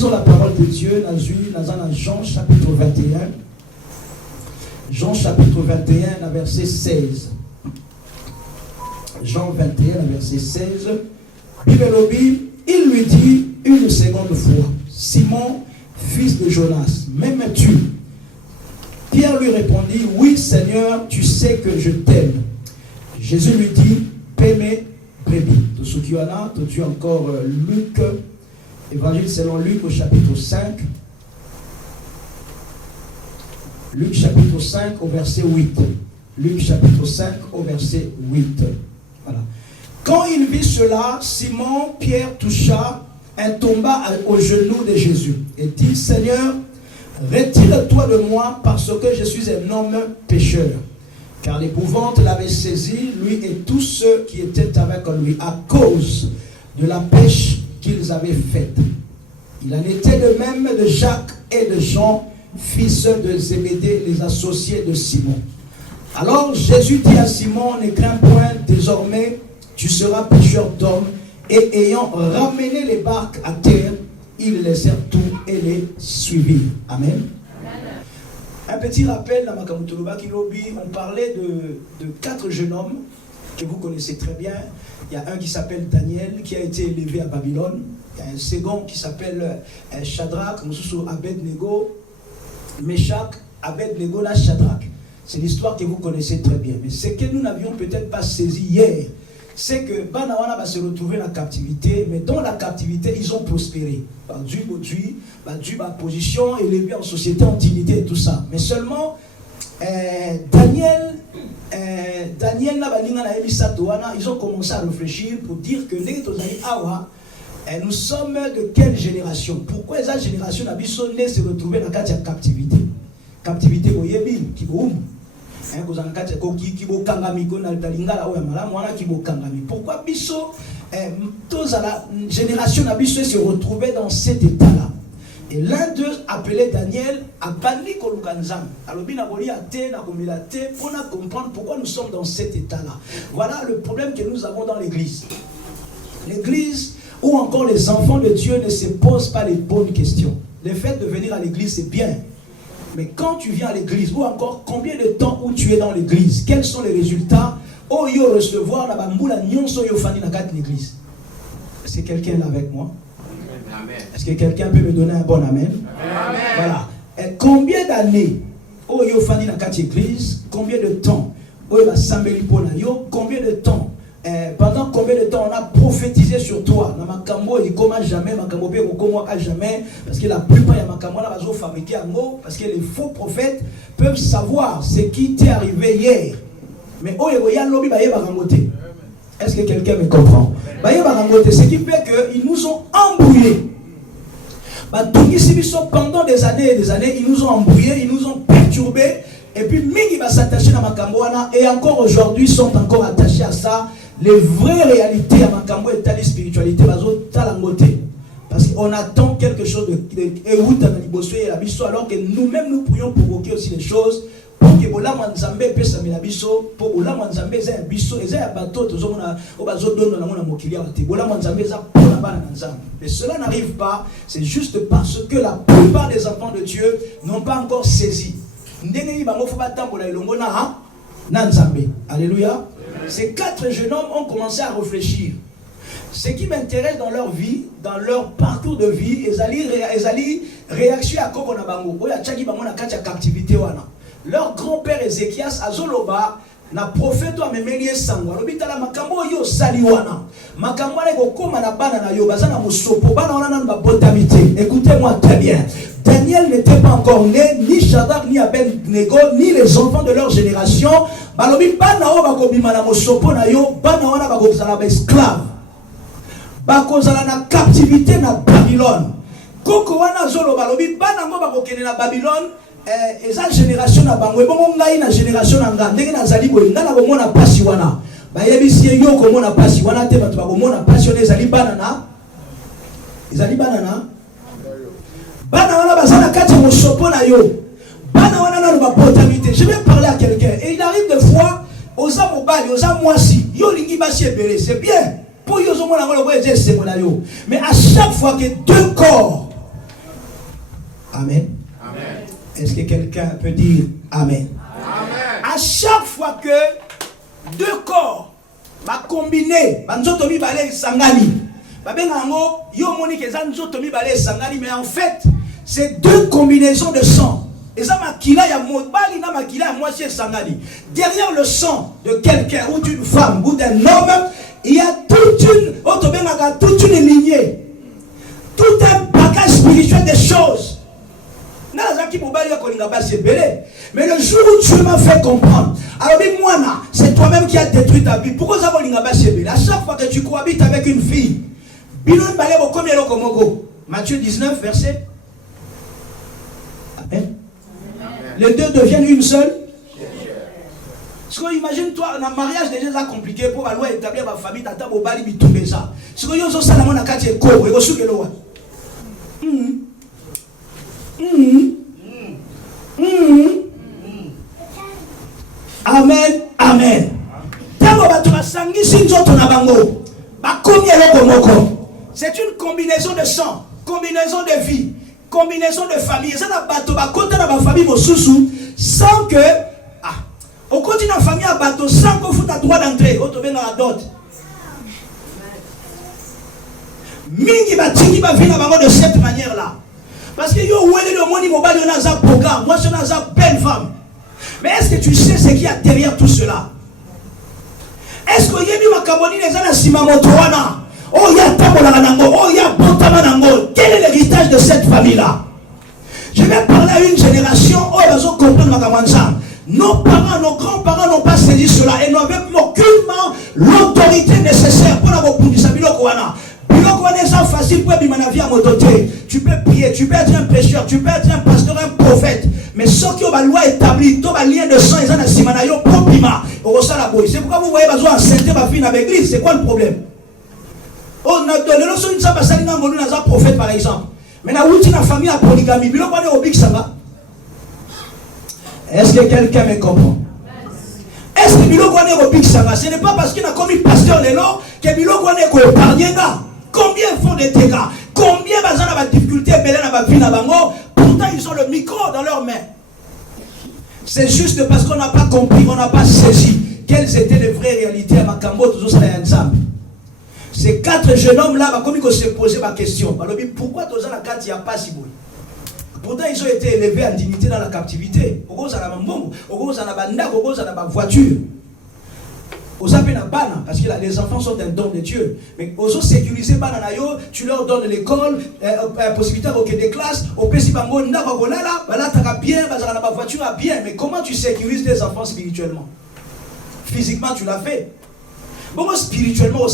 Lisons la parole de Dieu dans Jean chapitre 21. Jean chapitre 21, verset 16. Jean 21, verset 16. Bible, il lui dit une seconde fois, Simon, fils de Jonas, m'aimes-tu? Pierre lui répondit, oui Seigneur, tu sais que je t'aime. Jésus lui dit, paie mes brebis. Tout ce qui y en a, tu as encore Luc, Évangile selon Luc au chapitre 5. Luc chapitre 5 au verset 8. Luc chapitre 5 au verset 8. Voilà. Quand il vit cela, Simon, Pierre toucha et tomba aux genoux de Jésus et dit, Seigneur, retire-toi de moi parce que je suis un homme pécheur. Car l'épouvante l'avait saisi, lui et tous ceux qui étaient avec lui, à cause de la pêche qu'ils avaient faite. Il en était de même de Jacques et de Jean, fils de Zébédée, les associés de Simon. Alors Jésus dit à Simon, ne crains point, désormais tu seras pêcheur d'hommes. Et ayant ramené les barques à terre, ils laissèrent tout et les suivirent. Amen. Un petit rappel dans Makamutuluba Kilobi, on parlait de 4 jeunes hommes que vous connaissez très bien. Il y a un qui s'appelle Daniel, qui a été élevé à Babylone. Il y a un second qui s'appelle Shadrach, Moussou Abednego, Meshach, Abednego, là Shadrach. C'est l'histoire que vous connaissez très bien. Mais ce que nous n'avions peut-être pas saisi hier, c'est que Banawana va se retrouver dans la captivité, mais dans la captivité, ils ont prospéré. Dieu, position, élevée en société, en dignité et tout ça. Mais seulement, Daniel, ils ont commencé à réfléchir pour dire que nous sommes de quelle génération? Pourquoi cette génération n'a pas se retrouver dans la captivité? Captivité, qui pourquoi Bisso, la génération d'Abisso se retrouvait dans cet état-là? Et l'un d'eux, appelé Daniel, a banni Kolukanzam. Alors, pour comprendre pourquoi nous sommes dans cet état-là. Voilà le problème que nous avons dans l'église. L'église, où encore les enfants de Dieu ne se posent pas les bonnes questions. Le fait de venir à l'église, c'est bien. Mais quand tu viens à l'église, ou encore combien de temps où tu es dans l'église, quels sont les résultats? Oh, yo recevoir la bamboula nyonso yo fani na kat l'église. Est-ce que quelqu'un est là avec moi? Amen. Est-ce que quelqu'un peut me donner un bon amen? Amen. Voilà. Et combien d'années oh yo fani na kat l'église? Combien de temps? Oh yo sambeli pona yo? Combien de temps? Pendant combien de temps on a prophétisé sur toi? Na makambo il commence jamais, makambo pe ko jamais, parce que la plupart ya makambo na bazo fabriquer en mot, parce que les faux prophètes peuvent savoir ce qui t'est arrivé hier. Mais oh ya lobi ba ye barangote. Est-ce que quelqu'un me comprend? Ba ye barangote, ce qui fait que ils nous ont embrouillés. Ba tungisi biso pendant des années et des années, ils nous ont embrouillés, ils nous ont perturbés. Et puis Mingi va s'attacher à Makamboana et encore aujourd'hui sont encore attachés à ça. Les vraies réalités à Makambo et à la spiritualité, parce qu'on attend quelque chose de alors que nous-mêmes nous pourrions provoquer aussi les choses pour que Bola Manzambe puisse amener la biso, pour Bola Manzambe ait un biso, et un bateau, mais cela n'arrive pas, c'est juste parce que la plupart des enfants de Dieu n'ont pas encore saisi. Alléluia. Ces 4 jeunes hommes ont commencé à réfléchir. Ce qui m'intéresse dans leur vie, dans leur parcours de vie, ils allaient réaction à Kokona Bango. Captivité. Leur grand-père Ézéchias Azoloba na prophète wa memelie sango alobitala makambo yo saliwana makambo na kokoma na bana na yo bazana musopo bana wana na babotamité. Écoutez-moi très bien. Daniel n'était pas encore né, ni Shadrach, ni Abednego, ni les enfants de leur génération. Balobi bana o bakobima na musopo na yo bana wana bakozala ba esclave bakozala na captivité na Babylone. Koko wana zolo balobi bana ngo bakokende na Babylone. Eza génération na bango ebongo ngai na génération na nga ndenge nazali boye nga na komona pasi wana bayebisi yo komona pasi wana te bato bakomona pasi wana ezali bana na bana wana bazana kati mosopo na yo bana wana na bapotamité. Je vais parler à quelqu'un et il arrive des fois oza mobali oza mwasi yo lingi basi ebele c'est bien pour yo zo mona ngolo boye c'est mona yo, mais à chaque fois que deux corps Amen. Amen. Est-ce que quelqu'un peut dire Amen? Amen. À chaque fois que deux corps va combiner, banzoto mibale sangani, babengango yo monique nzoto mibale sangani, mais en fait c'est deux combinaisons de sang. Et ça makila ya mobali na makila ya moitié sangani. Derrière le sang de quelqu'un ou d'une femme ou d'un homme, il y a toute une lignée, tout un bagage spirituel des choses. Mais le jour où Dieu m'a fait comprendre, alors c'est toi-même qui as détruit ta vie. Pourquoi ça à chaque fois que tu cohabites avec une fille, Matthieu 19, verset. Amen. Les deux deviennent une seule. Parce que imagine-toi, dans le mariage déjà c'est compliqué pour la loi établir ma famille, tata bobali bitumbe ça. Ce que yo ça la mona kati e ko, e osuke lo wa. Amen, amen. Tango bato basangisi nzoto na bango, bakomi eloko moko. C'est une combinaison de sang, combinaison de vie, combinaison de famille. Ça na bato bakota na ba famille mosusu sans que au continent de la famille à bateau, sans qu'on foute à droit d'entrée, on te met dans la dot. Mingi batiki va venir de cette manière-là. Parce que yo oué le moni mobile on a un programme, moi je suis une belle femme. Mais est-ce que tu sais ce qu'il y a derrière tout cela? Est-ce que yebi makaboni les ana simamotoana? Oh ya tabola nango, oh ya botama nango. Quel est l'héritage de cette famille-là? Je vais parler à une génération, oh ils vont comprendre makamanza. Nos parents, nos grands-parents n'ont pas saisi cela et n'avaient aucunement l'autorité nécessaire pour la reproduction. C'est facile pour vie à mototé. Tu peux prier, tu peux être un prêcheur, tu peux être un pasteur, un prophète. Mais ceux qui ont la loi établie, tous les liens de sang, ils ont un simanayo propima. C'est pourquoi vous voyez besoin de ma fille dans l'église. C'est quoi le problème? Oh, le leçon de ça, c'est un prophète par exemple. Mais dans la famille à polygamie, est-ce que quelqu'un me comprend? Est-ce que Bilo Kwane Robik Sanga? Ce n'est pas parce qu'il a commis pasteur Lélo que Bilo Kwane ko épargné. Combien font des dégâts? Combien ont des difficultés? Pourtant ils ont le micro dans leurs mains. C'est juste parce qu'on n'a pas compris, on n'a pas saisi quelles étaient les vraies réalités à Makambo, tous ensemble. Ces quatre jeunes hommes là, comme ils se posaient ma question. Pourquoi tous la carte il n'y a pas si beau? Pourtant, ils ont été élevés en dignité dans la captivité. Voiture. Parce que les enfants sont un don de Dieu. Mais aux autres sécurisés, tu leur donnes l'école, possibilité de des classes, au PC Bango, bien, la voiture a bien. Mais comment tu sécurises tes enfants spirituellement? Physiquement, tu l'as fait. Bon, spirituellement,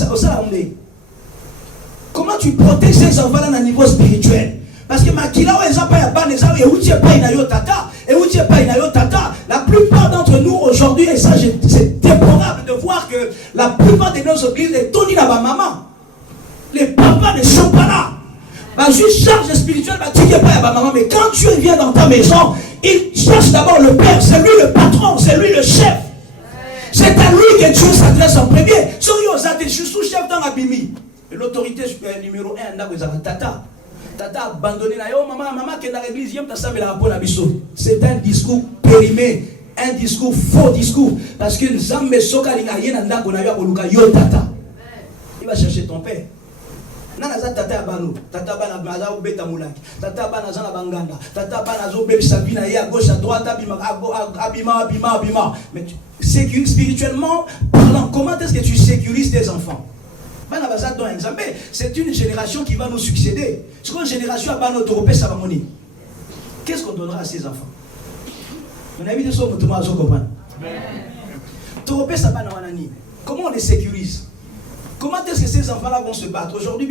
comment tu protèges ces enfants-là à un niveau spirituel? Parce que la plupart d'entre nous aujourd'hui, et ça c'est déplorable de voir que la plupart de nos églises, les Tony là maman, les papas ne sont pas là. Juste charge spirituelle, mais quand Dieu vient dans ta maison, il cherche d'abord le Père, c'est lui le patron, c'est lui le chef. C'est à lui que Dieu s'adresse en premier. Je suis sous-chef dans la Bimi. L'autorité numéro 1, Tata. Tata abandonné là, oh maman qui est dans l'église, c'est un discours périmé, un discours faux discours. Parce que Nzambe Soka Linga yo tata. Il va chercher ton père. Nanaza tata bano, tata bana maza obeta mulaki, tata bana zana banganda, tata bana zo bebi sabina ya gauche à droite abima. Mais spirituellement parlant, comment est-ce que tu sécurises tes enfants? C'est une génération qui va nous succéder. C'est une génération à notre Européen Savamoni. Qu'est-ce qu'on donnera à ces enfants? Comment on les sécurise? Comment est-ce que ces enfants-là vont se battre? Aujourd'hui,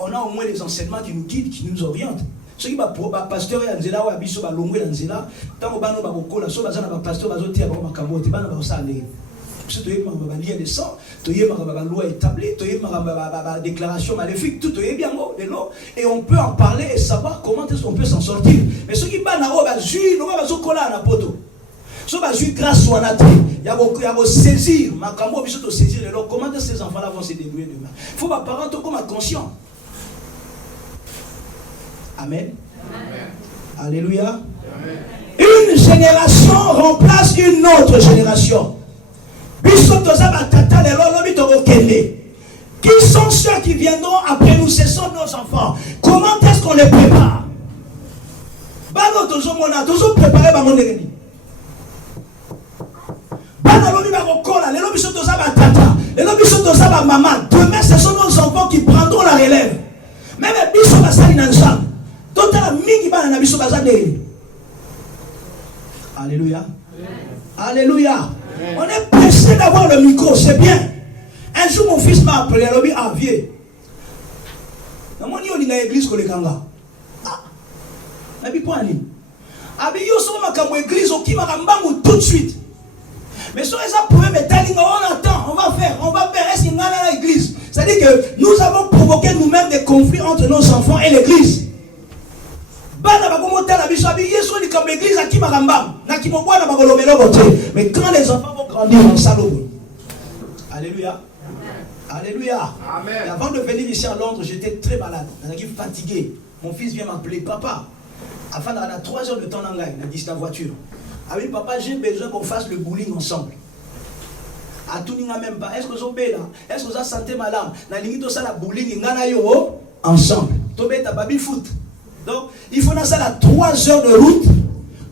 on a au moins les enseignements qui nous guident, qui nous orientent. Ceux qui sont pasteurs et Anzela ou Abisso, Balongwe, Anzela, tant qu'on va nous bakola, soit bazana pasteur, bazotia, bakambo, te bana basale. Tu as lien de sang, tu as loi établie, tu as déclaration maléfique, tout est bien et on peut en parler et savoir comment est-ce qu'on peut s'en sortir. Mais ceux qui battent la poto, ceux qui grâce soit naté, il y a saisir, saisir comment est-ce que ces enfants-là vont se débrouiller demain? Il faut que les parents soient conscients. Amen. Alléluia. Une génération remplace une autre génération. Qui sont ceux qui viendront après nous? Ce sont nos enfants. Comment est-ce qu'on les prépare? Demain, ce sont nos enfants qui prendront la relève. Même Alléluia. Alléluia. On est pressé d'avoir le micro, c'est bien. Un jour, mon fils m'a appelé, il a dit, ah, vieux. Dans mon niveau, il y a l'église que les Kanga. Ah, il n'y a pas de ligne. Il y a une église qui m'a tout de suite. Mais si on a on attend, on va faire. Est-ce qu'il y a l'église? C'est-à-dire que nous avons provoqué nous-mêmes des conflits entre nos enfants et l'église. Mais quand les enfants vont grandir en salaud. Alléluia. Alléluia. Amen. Et avant de venir ici à Londres, j'étais très malade. J'étais fatigué. Mon fils vient m'appeler, papa. Afin d'avoir 3 heures de temps dans la voiture. Ah oui, papa, j'ai besoin qu'on fasse le bowling ensemble. À tout n'a même pas. Est-ce que vous avez là? Est-ce que vous avez santé malade? Na limite ça la bowling ensemble. Tobé ta baby foot. Donc, il faut ça la 3 heures de route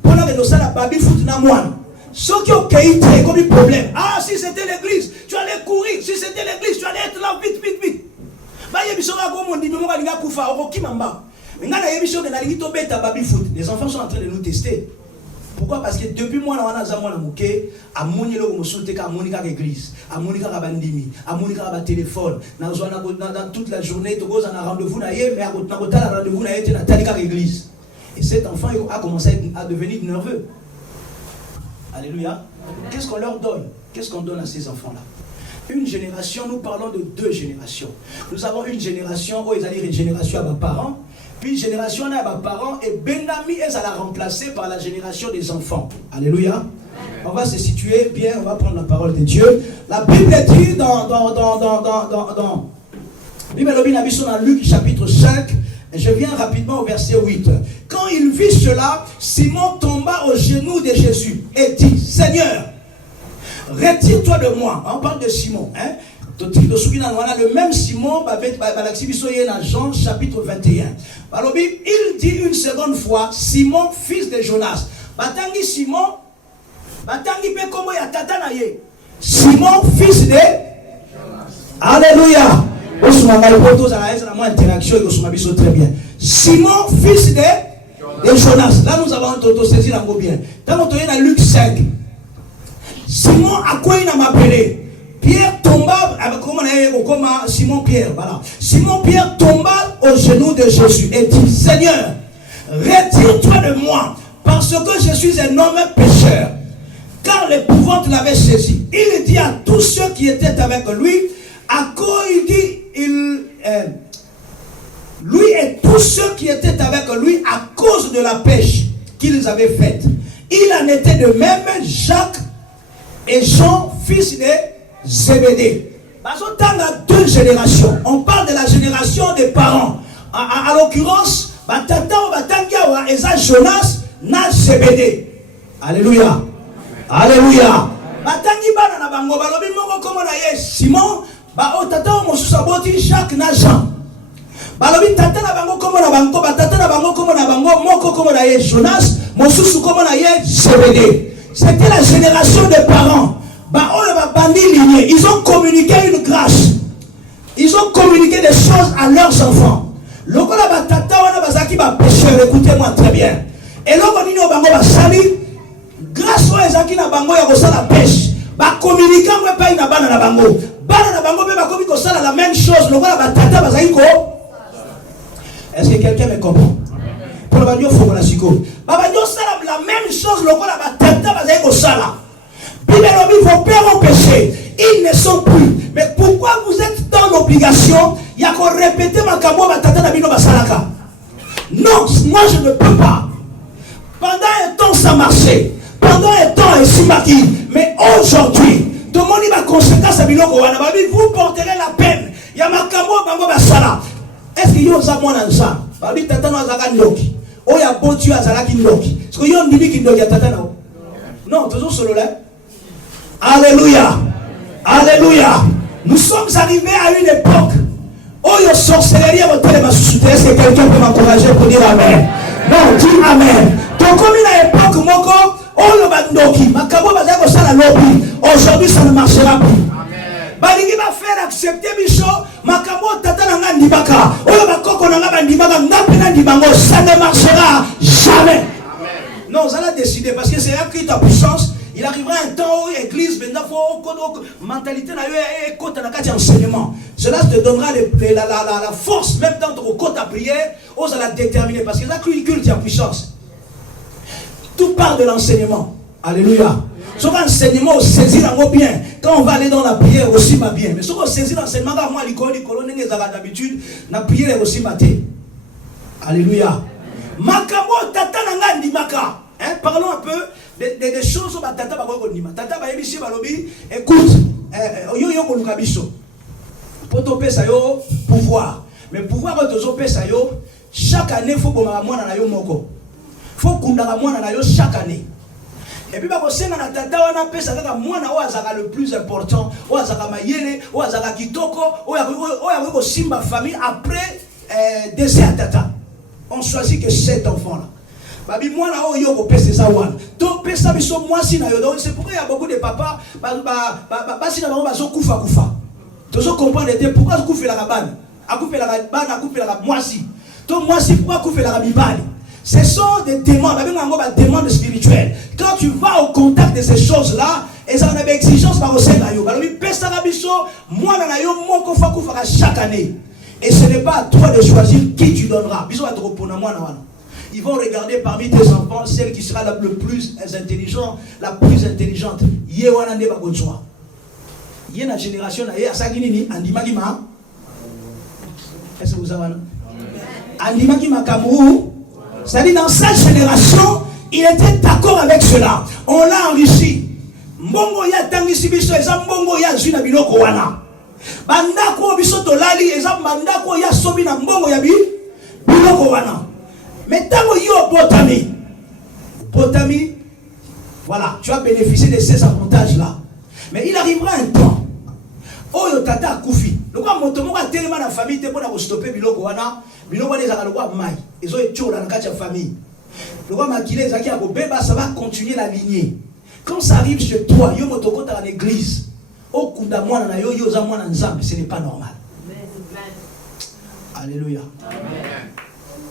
pour aller ça la baby foot na moi. Ceux qui ont été comme un problème. Ah, si c'était l'église, tu allais courir. Si c'était l'église, tu allais être là vite. Les enfants sont en train de nous tester. Pourquoi? Parce que depuis moi, on a l'église, à bandimi, à téléphone, dans toute la journée, tu as un rendez-vous, mais à rendez-vous, l'église. Et cet enfant a commencé à devenir nerveux. Alléluia. Qu'est-ce qu'on leur donne? Qu'est-ce qu'on donne à ces enfants-là? Une génération, nous parlons de 2 générations. Nous avons une génération où ils allaient une génération à nos parents, puis une génération à nos parents, et Benami est à la remplacer par la génération des enfants. Alléluia. On va se situer bien, on va prendre la parole de Dieu. La Bible dit dans Luc chapitre 5, et je viens rapidement au verset 8. Quand il vit cela, Simon tomba aux genoux de Jésus et dit, Seigneur, retire-toi de moi. On parle de Simon. Le même Simon, dans Jean chapitre 21. Il dit une seconde fois, Simon, fils de Jonas. Simon, fils de Alléluia. Très bien. Simon, fils de Jonas. Là, nous avons saisi la mot bien. Dans Luc 5, Simon, à quoi il m'a appelé? Pierre tomba, Simon Pierre, voilà. Simon Pierre tomba aux genoux de Jésus et dit, Seigneur, retire-toi de moi, parce que je suis un homme pécheur. Car l'épouvante l'avait saisi. Il dit à tous ceux qui étaient avec lui, à quoi il dit, lui et tous ceux qui étaient avec lui à cause de la pêche qu'ils avaient faite. Il en était de même Jacques et Jean, fils de Zébédée. Parce qu'on a 2 générations. On parle de la génération des parents. À l'occurrence, Jonas na Zébédée. Alléluia. Alléluia. Simon, Jacques na Jean. C'était la génération des parents. Ils ont communiqué une grâce. Ils ont communiqué des choses à leurs enfants. Écoutez-moi très bien. Et grâce aux Ezaki na bango ya kosala pêche, ba communiquer moi pas ina bana na bango. Bana na bango ba komi kosala la même chose, lokola ba tata bazaki ko. Est-ce que quelqu'un me comprend? Pour le banyo faut la siko. Ba banyo sala la même chose, lokola ba tata bazaki kosala. Vos pères ont péché, ils ne sont plus. Mais pourquoi vous êtes dans l'obligation? Il y a qu'on répéter ma kamo ba tata na bino basalaka. Non, moi je ne peux pas. Pendant un temps ça marchait. Pendant un temps, ici, mais aujourd'hui, tout le monde va conséquence à Biloko. Vous porterez la peine. Il y a ma camo, est-ce qu'il y a un zaman dans ça? Oh, ya bon Dieu, azala kindoki. Parce que yon dibi kindoki à tata nao. Non, toujours solo là. Alléluia. Alléluia. Nous sommes arrivés à une époque où il y a sorcellerie à votre télé. Est-ce que quelqu'un peut m'encourager pour dire Amen? Non, dis Amen. Donc comme une époque, moko, oh le bandoki, makabo bazako ça la lobby. Aujourd'hui, ça ne marchera plus. Balingi va faire accepter bicho, makabo tata nanga ndibaka. Oh le bakoko nanga ndibaka, ngapena ndibango, ça ne marchera jamais. Non, ça l'a décidé parce que c'est là que ta puissance. Il arrivera un temps où l'église, maintenant, la mentalité et enseignement. Cela te donnera la force, même dans ton côté à prière, on va la déterminer. Parce que là, culte, il y a puissance. Tout part de l'enseignement. Alléluia. Si on enseignement, on saisit bien. Quand on va aller dans la prière, aussi va bien. Mais si on saisit l'enseignement, moi, d'habitude, la prière est aussi matée. Alléluia. Makamo tata nanga maka. Parlons un peu des choses où tata ba ko ndima. Tata ba yebisi balobi, écoute, yo ko lukabiso. Poto pesa yo pouvoir. Mais pouvoir que tozo pesa yo, chaque année faut boma mwana na yo moko. Faut kundaka mwana na yo chaque année. Et puis ba ko senga na tata wana pesa kaka mwana o azaka le plus important, o azaka mayele, o azaka kitoko, o ya ko simba famille après décès à tata. On choisit que 7 enfants là. Babi moi là oh yo ko pesa ça wana. To pesa biso moi si na yo. Donc c'est pourquoi il y a beaucoup de papas si na bango bazo kufa. Tu so comprendre pourquoi kufa la kabane. Akufa la kabane, akufa la moi si. To moi si pourquoi kufa la kabane. Ce sont des demandes, babi ngo ba demande spirituelle. Quand tu vas au contact de ces choses là, et ça on a des exigences par osenga yo. Babi pesa la biso moi na yo moko fa kufa chaque année. Et ce n'est pas à toi de choisir qui tu donneras. Ils vont regarder parmi tes enfants celle qui sera le plus intelligent, la plus intelligente. Est-ce que vous avez c'est-à-dire dans sa génération, il était d'accord avec cela. On l'a enrichi. Mbongo ya tangisi biso eza mbongo ya zuna biloko wana. Bandako biso tolali eza bandako ya sobi na mbongo ya biloko wana. Mais tango yo potami, voilà, tu as bénéficié de ces avantages là. Mais il arrivera un temps où yo tata kufi. Le quoi motomo ka tellement na famille te pona ko stopper biloko wana ezaka le quoi mai. Ezo etchola na kati ya famille. Le quoi makile ezaki ya ko beba ça va continuer la lignée. Quand ça arrive chez toi, yo motoko ta na l'église. Ce n'est pas normal. Alléluia. Amen.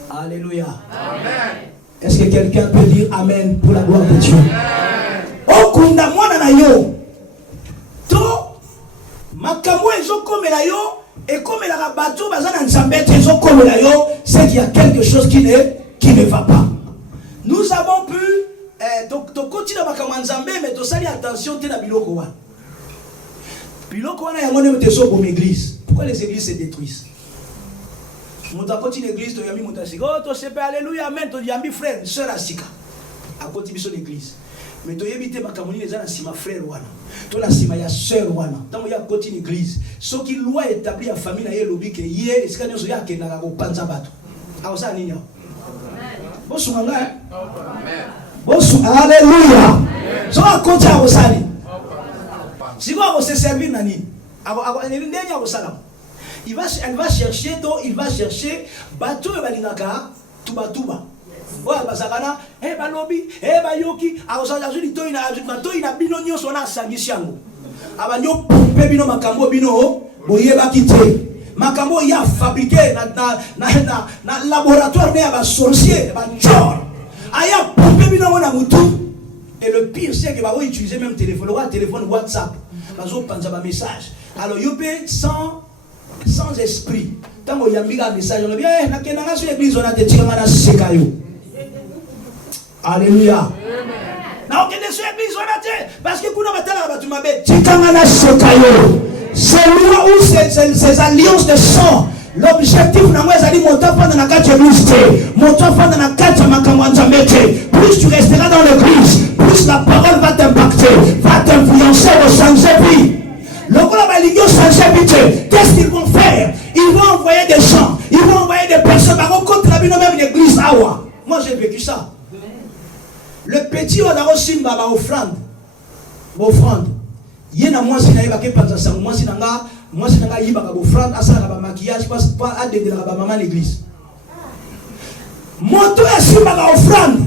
Alléluia. Amen. Est-ce que quelqu'un peut dire Amen pour la gloire de Dieu? Okunda mwana na yo. To makambo ezo komela yo et comme la bateau bazana nzambete ezo komela yo, c'est qu'il y a quelque chose qui ne va pas. Nous avons pu donc continuer makambo nzambe mais to sali attention te na biloko wa. Biloko wana yango ne teso comme église. Pourquoi les églises se détruisent? Monta continue l'église, to yami monta sika. Oh to sepe alléluia amen, to yambi frère, sœur asika. A côté biso l'église. Mais to yebite makamoni les ana sima frère wana. To la sima ya sœur wana. Tango ya continue l'église. Ce qui loi établi à famille na ye lobi ke ye esika nyoso ya ke na ko panza bato. Aosa nini yo? Bosu nganga. Amen. Bosu alléluia. So a konti aosani. Si vous se servir nani, elle va chercher, il va chercher bateau et balingaka, tuba. Ouais, basakana, balobi, bayoki, aosajazuli to ina bino nyoso na sangishango. Abanyo pompe bino makambo bino, boyeba kite. Makambo ya fabriqué na laboratoire ne ba sorcier, ba chor. Aya pompe bino na mutu. Et le pire c'est que va utiliser même téléphone WhatsApp. Un message. Alors, il peut sans esprit. Tant qu'il y a un message, on bien, l'église, on a des tirants à Sekayo. Alléluia. Non, que des églises, on a dit, parce que pour nous, tu m'avais dit, c'est là où ces alliances de sang. L'objectif c'est de monter dans la carte de monter dans la carte de plus tu resteras dans l'église, plus la parole va t'impacter, va t'influencer au changer vie. Qu'est-ce qu'ils vont faire? Ils vont envoyer des gens, ils vont envoyer des personnes contre la vie même l'église. Moi Moi j'ai vécu ça. Le petit on a reçu ma offrande. Offrande. Yena moi si naïba ke panza sang moi si nanga yiba ka offrande asa ka maquillage pas à de la maman l'église. Moto ya simba ka offrande.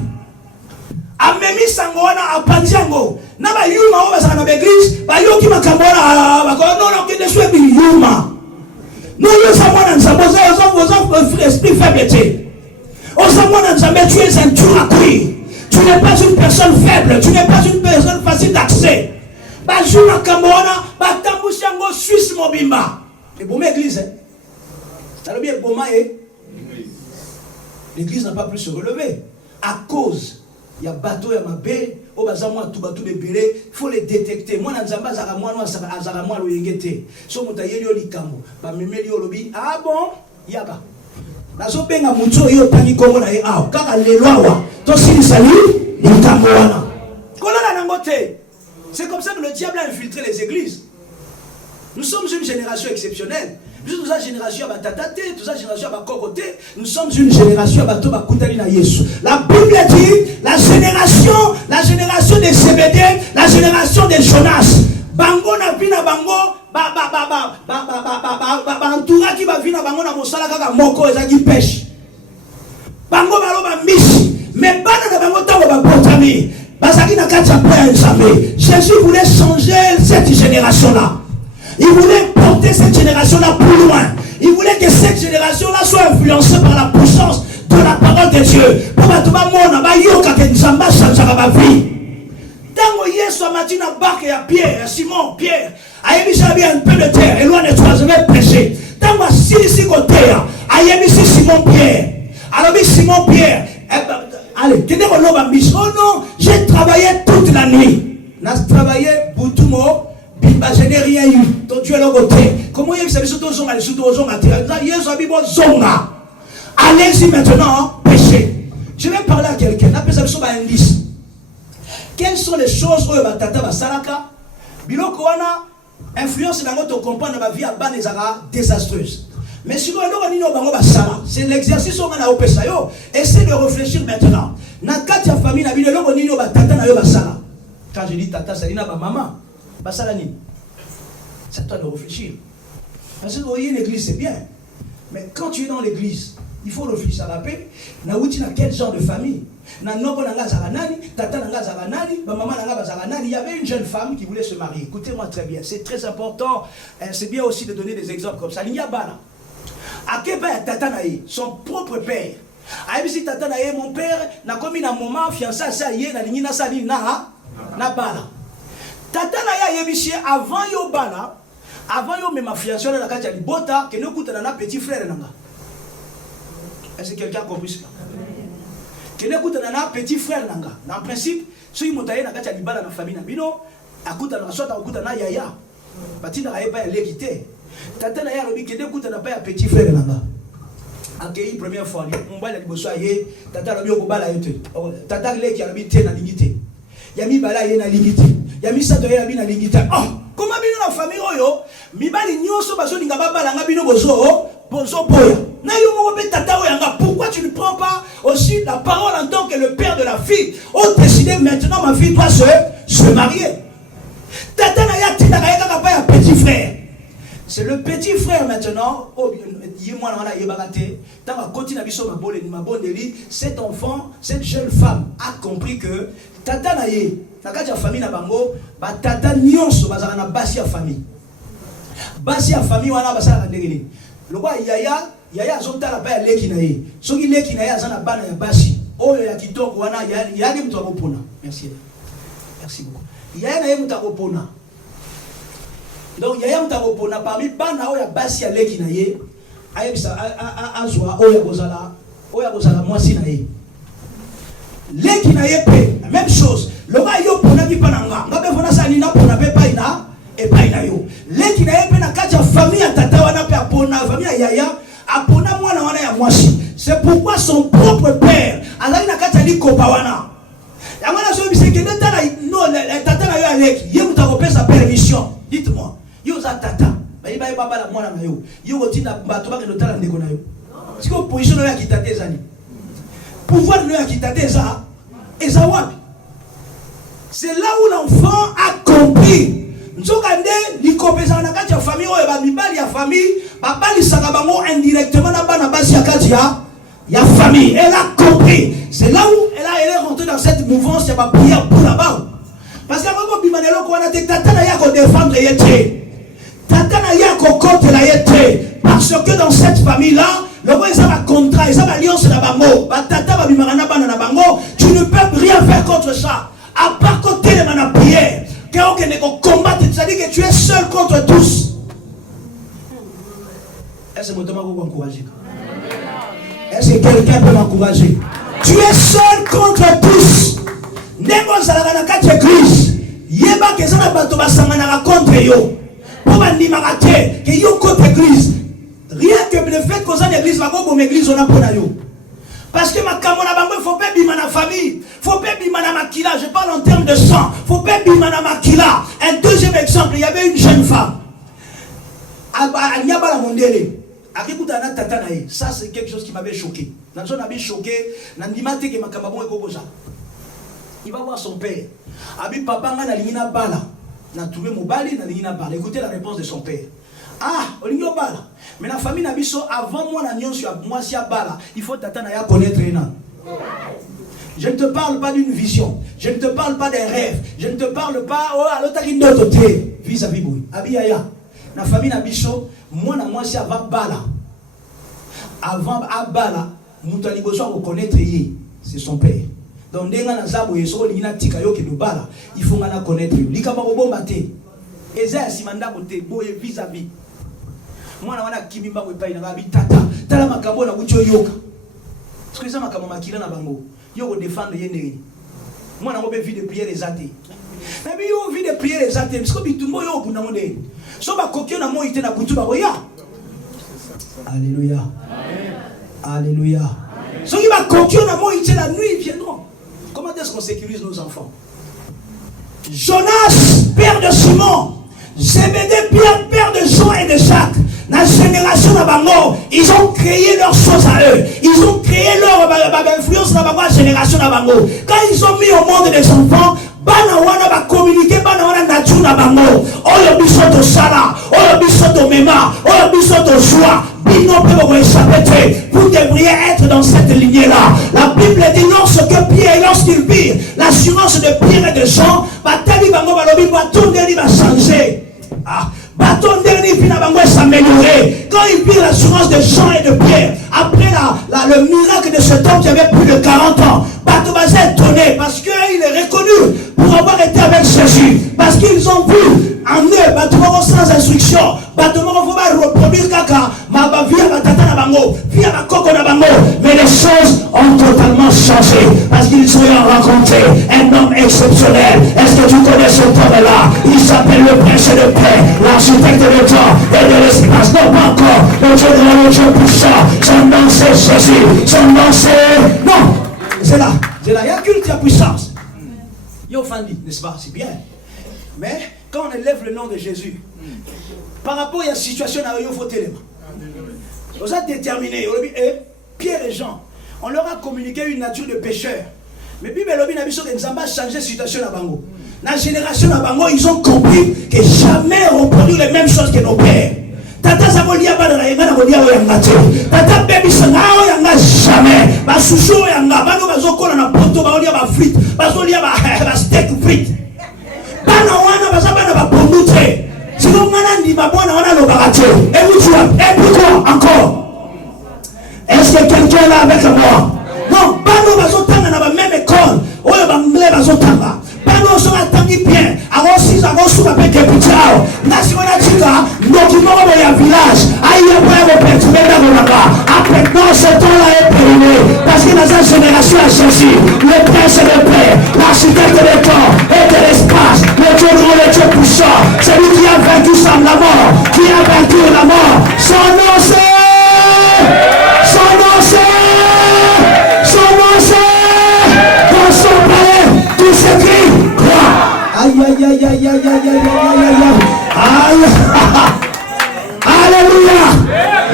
Amemi sangona apanjango. Na ba yuma o basana na église, ba yoki makambona ba ko non que de soué bi yuma. Non yo sa mona nsamboza aux esprit faible. Au samona nsambe tu es un turakui. Tu n'es pas une personne faible, tu n'es pas une personne facile d'accès. Bajuna Kamona, Batambusiango Suisse Mobimba. Et bon, l'église, ça veut bien bon, l'église n'a pas pu se relever. À cause, il y a bateau, il y a ma baie, au bazar, moi, tout bateau de belé, il faut les détecter. Moi, dans Zamba, Zaramoi, Zaramoi, le Yengete. Si on t'a yé li kambo, bah, mémé lobby, ah bon, yaba. La sopenga mucho, yo tani kongo na ye, ah, kaka le loa, to sili sali, li kambo wana. Kolala nangote. C'est comme ça que le diable a infiltré les églises. Nous sommes une génération exceptionnelle. Nous sommes une génération à Tatate, nous sommes une génération à Kokote, nous sommes une génération à Toba Koutali na Yesu. La Bible dit la génération des CBD, la génération des Jonas. Bango na vina bango, entoura qui va vina bango na mosala kaka moko ezaki pêche. Bango baloba mishi, mais bana na bango tango ba potami. Jésus voulait changer cette génération-là. Il voulait porter cette génération-là plus loin. Il voulait que cette génération-là soit influencée par la puissance de la parole de Dieu. Pour que tout le monde Tango Yesu amati na barque ya Pierre, Simon, Pierre, ayebisi un peu de terre, et loin de toi, je vais prêcher. Tango si côté, ayebisi Simon Pierre. Alors Simon Pierre, allez, oh non, j'ai travaillé toute la nuit. J'ai travaillé Boutumo, Bimba, je n'ai rien eu. Ton Dieu est le côté. Comment il y a zonga. Allez-y maintenant, péchez. Je vais parler à quelqu'un. Quelles sont les choses où Tata Basalaka, Biloko wana, influence dans notre comprendre ma vie à bas des aras désastreuses. Mais si vous c'est l'exercice où on a opé ça. Essayez de réfléchir maintenant. Dans la famille, quand je dis tata, ça dit maman. C'est à toi de réfléchir. Parce que vous voyez l'église, c'est bien. Mais quand tu es dans l'église, il faut réfléchir à la paix. Quel genre de famille? Il y avait une jeune femme qui voulait se marier. Écoutez-moi très bien. C'est très important. C'est bien aussi de donner des exemples comme ça. Il y a Bala. Akeba tata naïe, son propre père. Aïbisi tata naïe, mon père, n'a commis un moment, fiancé à ça, yé, n'a l'ingina sali, na bala. Tata naïe, aïbisi, avant yo bala, avant yo, mais ma fiancée, n'a qu'à li bota, que nous coûte un petit frère, nanga. Est-ce que quelqu'un a compris cela? Que nous coûte un petit frère, nanga. En principe, si vous avez n'a qu'à li bala dans la famille, bino, à coûte un soit à coûte un yaya. Bati n'a pas l'équité. Tata na ya lobi kende kuta na pa ya petit frère nanga. Accueilli première fois, on va la liboso aye, tata lobi okobala yote. Tata leki lobi te na lingité. Yami bala ye na lingité. Yami sato ye na lingité. Oh, comment bino na famille oyo, mibali nyoso bazo linga babala nga bino bozo boya. Na yo moko be tata oyanga, pourquoi tu ne prends pas aussi la parole en tant que le père de la fille? On décide maintenant ma fille doit se marier. Tata na ya tina ka ya pa ya petit frère. C'est le petit frère maintenant. Cet enfant, cette jeune femme a compris que tata naye, nakati ya famille na bango, ba tata nyonso bazaka na basi ya famille. Basi ya famille wana basala ndengeli. Lokwa yaya azotala ba leki naye. Soki leki naye azana bana ya basi. Oyo ya kitoko wana yali mtu akopona. Merci. Merci beaucoup. Yaya naye mtu akopona. Donc yaya mtakopona parmi bana oya basi ya leki na ye ayebisa azwa oya kozala mwasi na ye leki na ye pe même chose le ba yo pona ki pananga ngabe fona sali na pona pe pa ina e pa ina yo leki na ye pe na kati ya famille ya tata wana pe apona famille ya yaya apona mwana wana ya mwasi. C'est pourquoi son propre père azali na kati ya likopa wana yamana so bise ke tata no tata na yo aleki ye mutakopesa permission. Dites-moi, yo za tata, bayi baba la mwana na yo. Yo otina bato ba ke notala ndeko na yo. Siko position ya kitate zani. pouvoir de Yakitate eza wapi. C'est là où l'enfant a compris. Nzokande likopesa na kati ya famille oyo ba mibali ya famille ba bali saka bango indirectement na bana basi ya kati ya famille. Elle a compris. C'est là où elle est rentrée dans cette mouvance ya ba prière pour là-bas. Parce que avant bimanelo ko na te tata na ya ko défendre yete. Tata na ya ko contre la yete. Parce que dans cette famille là, le roi ils ont un contrat, ils ont une alliance na bango. Ba tata ba bimana bana na bango, tu ne peux rien faire contre ça. À part côté de ma prière, quelqu'un ne combattre, c'est-à-dire que tu es seul contre tous. Est-ce que vous m'encouragez? Est-ce que quelqu'un peut m'encourager? Tu es seul contre tous. N'est-ce pas dans l'église? Yeba que ça n'a pas de contre yo. Pour m'animer que yo contre l'église. Rien que le fait qu'on a l'église, va comme l'église on a pour yo. Parce que ma camona bango, il ne faut pas bima na famille, il ne faut pas bima na makila, je parle en termes de sang, il ne faut pas bima na makila. Un deuxième exemple, il y avait une jeune femme. Ça c'est quelque chose qui m'avait choqué. Il va voir son père. Écoutez la réponse de son père. Ah, Olingo Bala. Mais la famille Nabiso, avant moi, moi, si Bala, il faut t'attendre à connaître Renan. Je ne te parle pas d'une vision. Je ne te parle pas d'un rêve. Je ne te parle pas, oh, alors t'as une autre vis-à-vis Boui. Abiyaya. La famille Nabiso, moi, si avant Bala. Avant Bala, nous t'allons reconnaître c'est son père. Donc, dès que il faut connaître. Eza simanda bote boye vis-à-vis. Mwana wana kimimba ko epai na babi tata. Tala makambo na bucho yoka. Parce que ça makambo makila na bango. Yo ko défendre yene. Mwana ngo be vie de prière ezate. Na bi yo vie de prière ezate. Parce que bitumbo yo kuna monde. So ba kokyo na mo ite na butu ba boya. Alléluia. Alléluia. So qui va kokyo na mo ite la nuit viendront. Comment est-ce qu'on sécurise nos enfants? Jonas, père de Simon, Zébédée, père de Jean et de Jacques, la génération d'Abango, ils ont créé leurs choses à eux. Ils ont créé leur influence dans la génération d'Abango. Quand ils ont mis au monde des enfants, Banawana va communiquer, Banawana nature d'Abango. Oh le bisou de Sala, oh le bisou de Mema, oh le bisou de Joie. Vous devriez être dans cette lignée-là. La Bible dit lorsque Pierre, lorsqu'il vit l'assurance de Pierre et de Jean, Batali Bango Balobi, Baton Deli va changer. Baton Deli va s'améliorer. Quand il vit l'assurance de Jean et de Pierre, après le miracle de cet homme qui avait plus de 40 ans, Baton va s'étonner parce qu'il est reconnu pour avoir été avec Jésus. Parce qu'ils ont vu en eux, Baton sans instruction, Baton va reproduire Kaka, ma vie à Tata Nabango, vie à Koko Nabango. Mais les choses ont totalement changé parce qu'ils ont rencontré un homme exceptionnel. Est-ce que tu connais cet homme-là? Il s'appelle le prince de paix, l'architecte de temps et de l'espace. Non, pas encore. Le Dieu grand, le Dieu puissant. Son nom c'est Jésus. Son nom c'est... Non, c'est là. C'est là. Il y a culte, il y a puissance. Il y a offendu, n'est-ce pas? C'est bien. Mais quand on élève le nom de Jésus, par rapport à la situation, il faut téléma. On a déterminé, Pierre et Jean, on leur a communiqué une nature de pécheur. Mais puis, ils ont changé la situation à Bango. La génération à Bango, ils ont compris que jamais on produit les mêmes choses que nos pères. Tata Zabolia Badana Yanga Bolia Yangate. Tata Baby Sanao Yanga jamais. Basucho Yanga, Bano Bazoko na Poto Baolia ba frite. Bazolia ba steak frite. Bana wana bazabana ba pondutre. Si vous m'avez dit, ma bonne, on a le baraté. Et vous tu as, et pourquoi encore? Est-ce que quelqu'un est là avec moi? Non, pas nous, on a la même école. On a la même école. Pas nous, on a tangi bien. Alors, si ça va sous la paix de Putao, Nation Natica, nous vivons dans un village. Aïe, après, on peut trouver dans le là-bas. Après, non, ce temps-là est périmé. Parce que dans cette génération a choisi le prince de paix, l'architecte de temps et de l'espace, le Dieu grand, le Dieu puissant, celui qui a vaincu la mort, qui a vaincu la mort. Son nom c'est, son nom c'est, son nom c'est, dans son palais, tout s'écrit, croix. Aïe, aïe, aïe, aïe, aïe, aïe, aïe, aïe, aïe, aïe. Alléluia.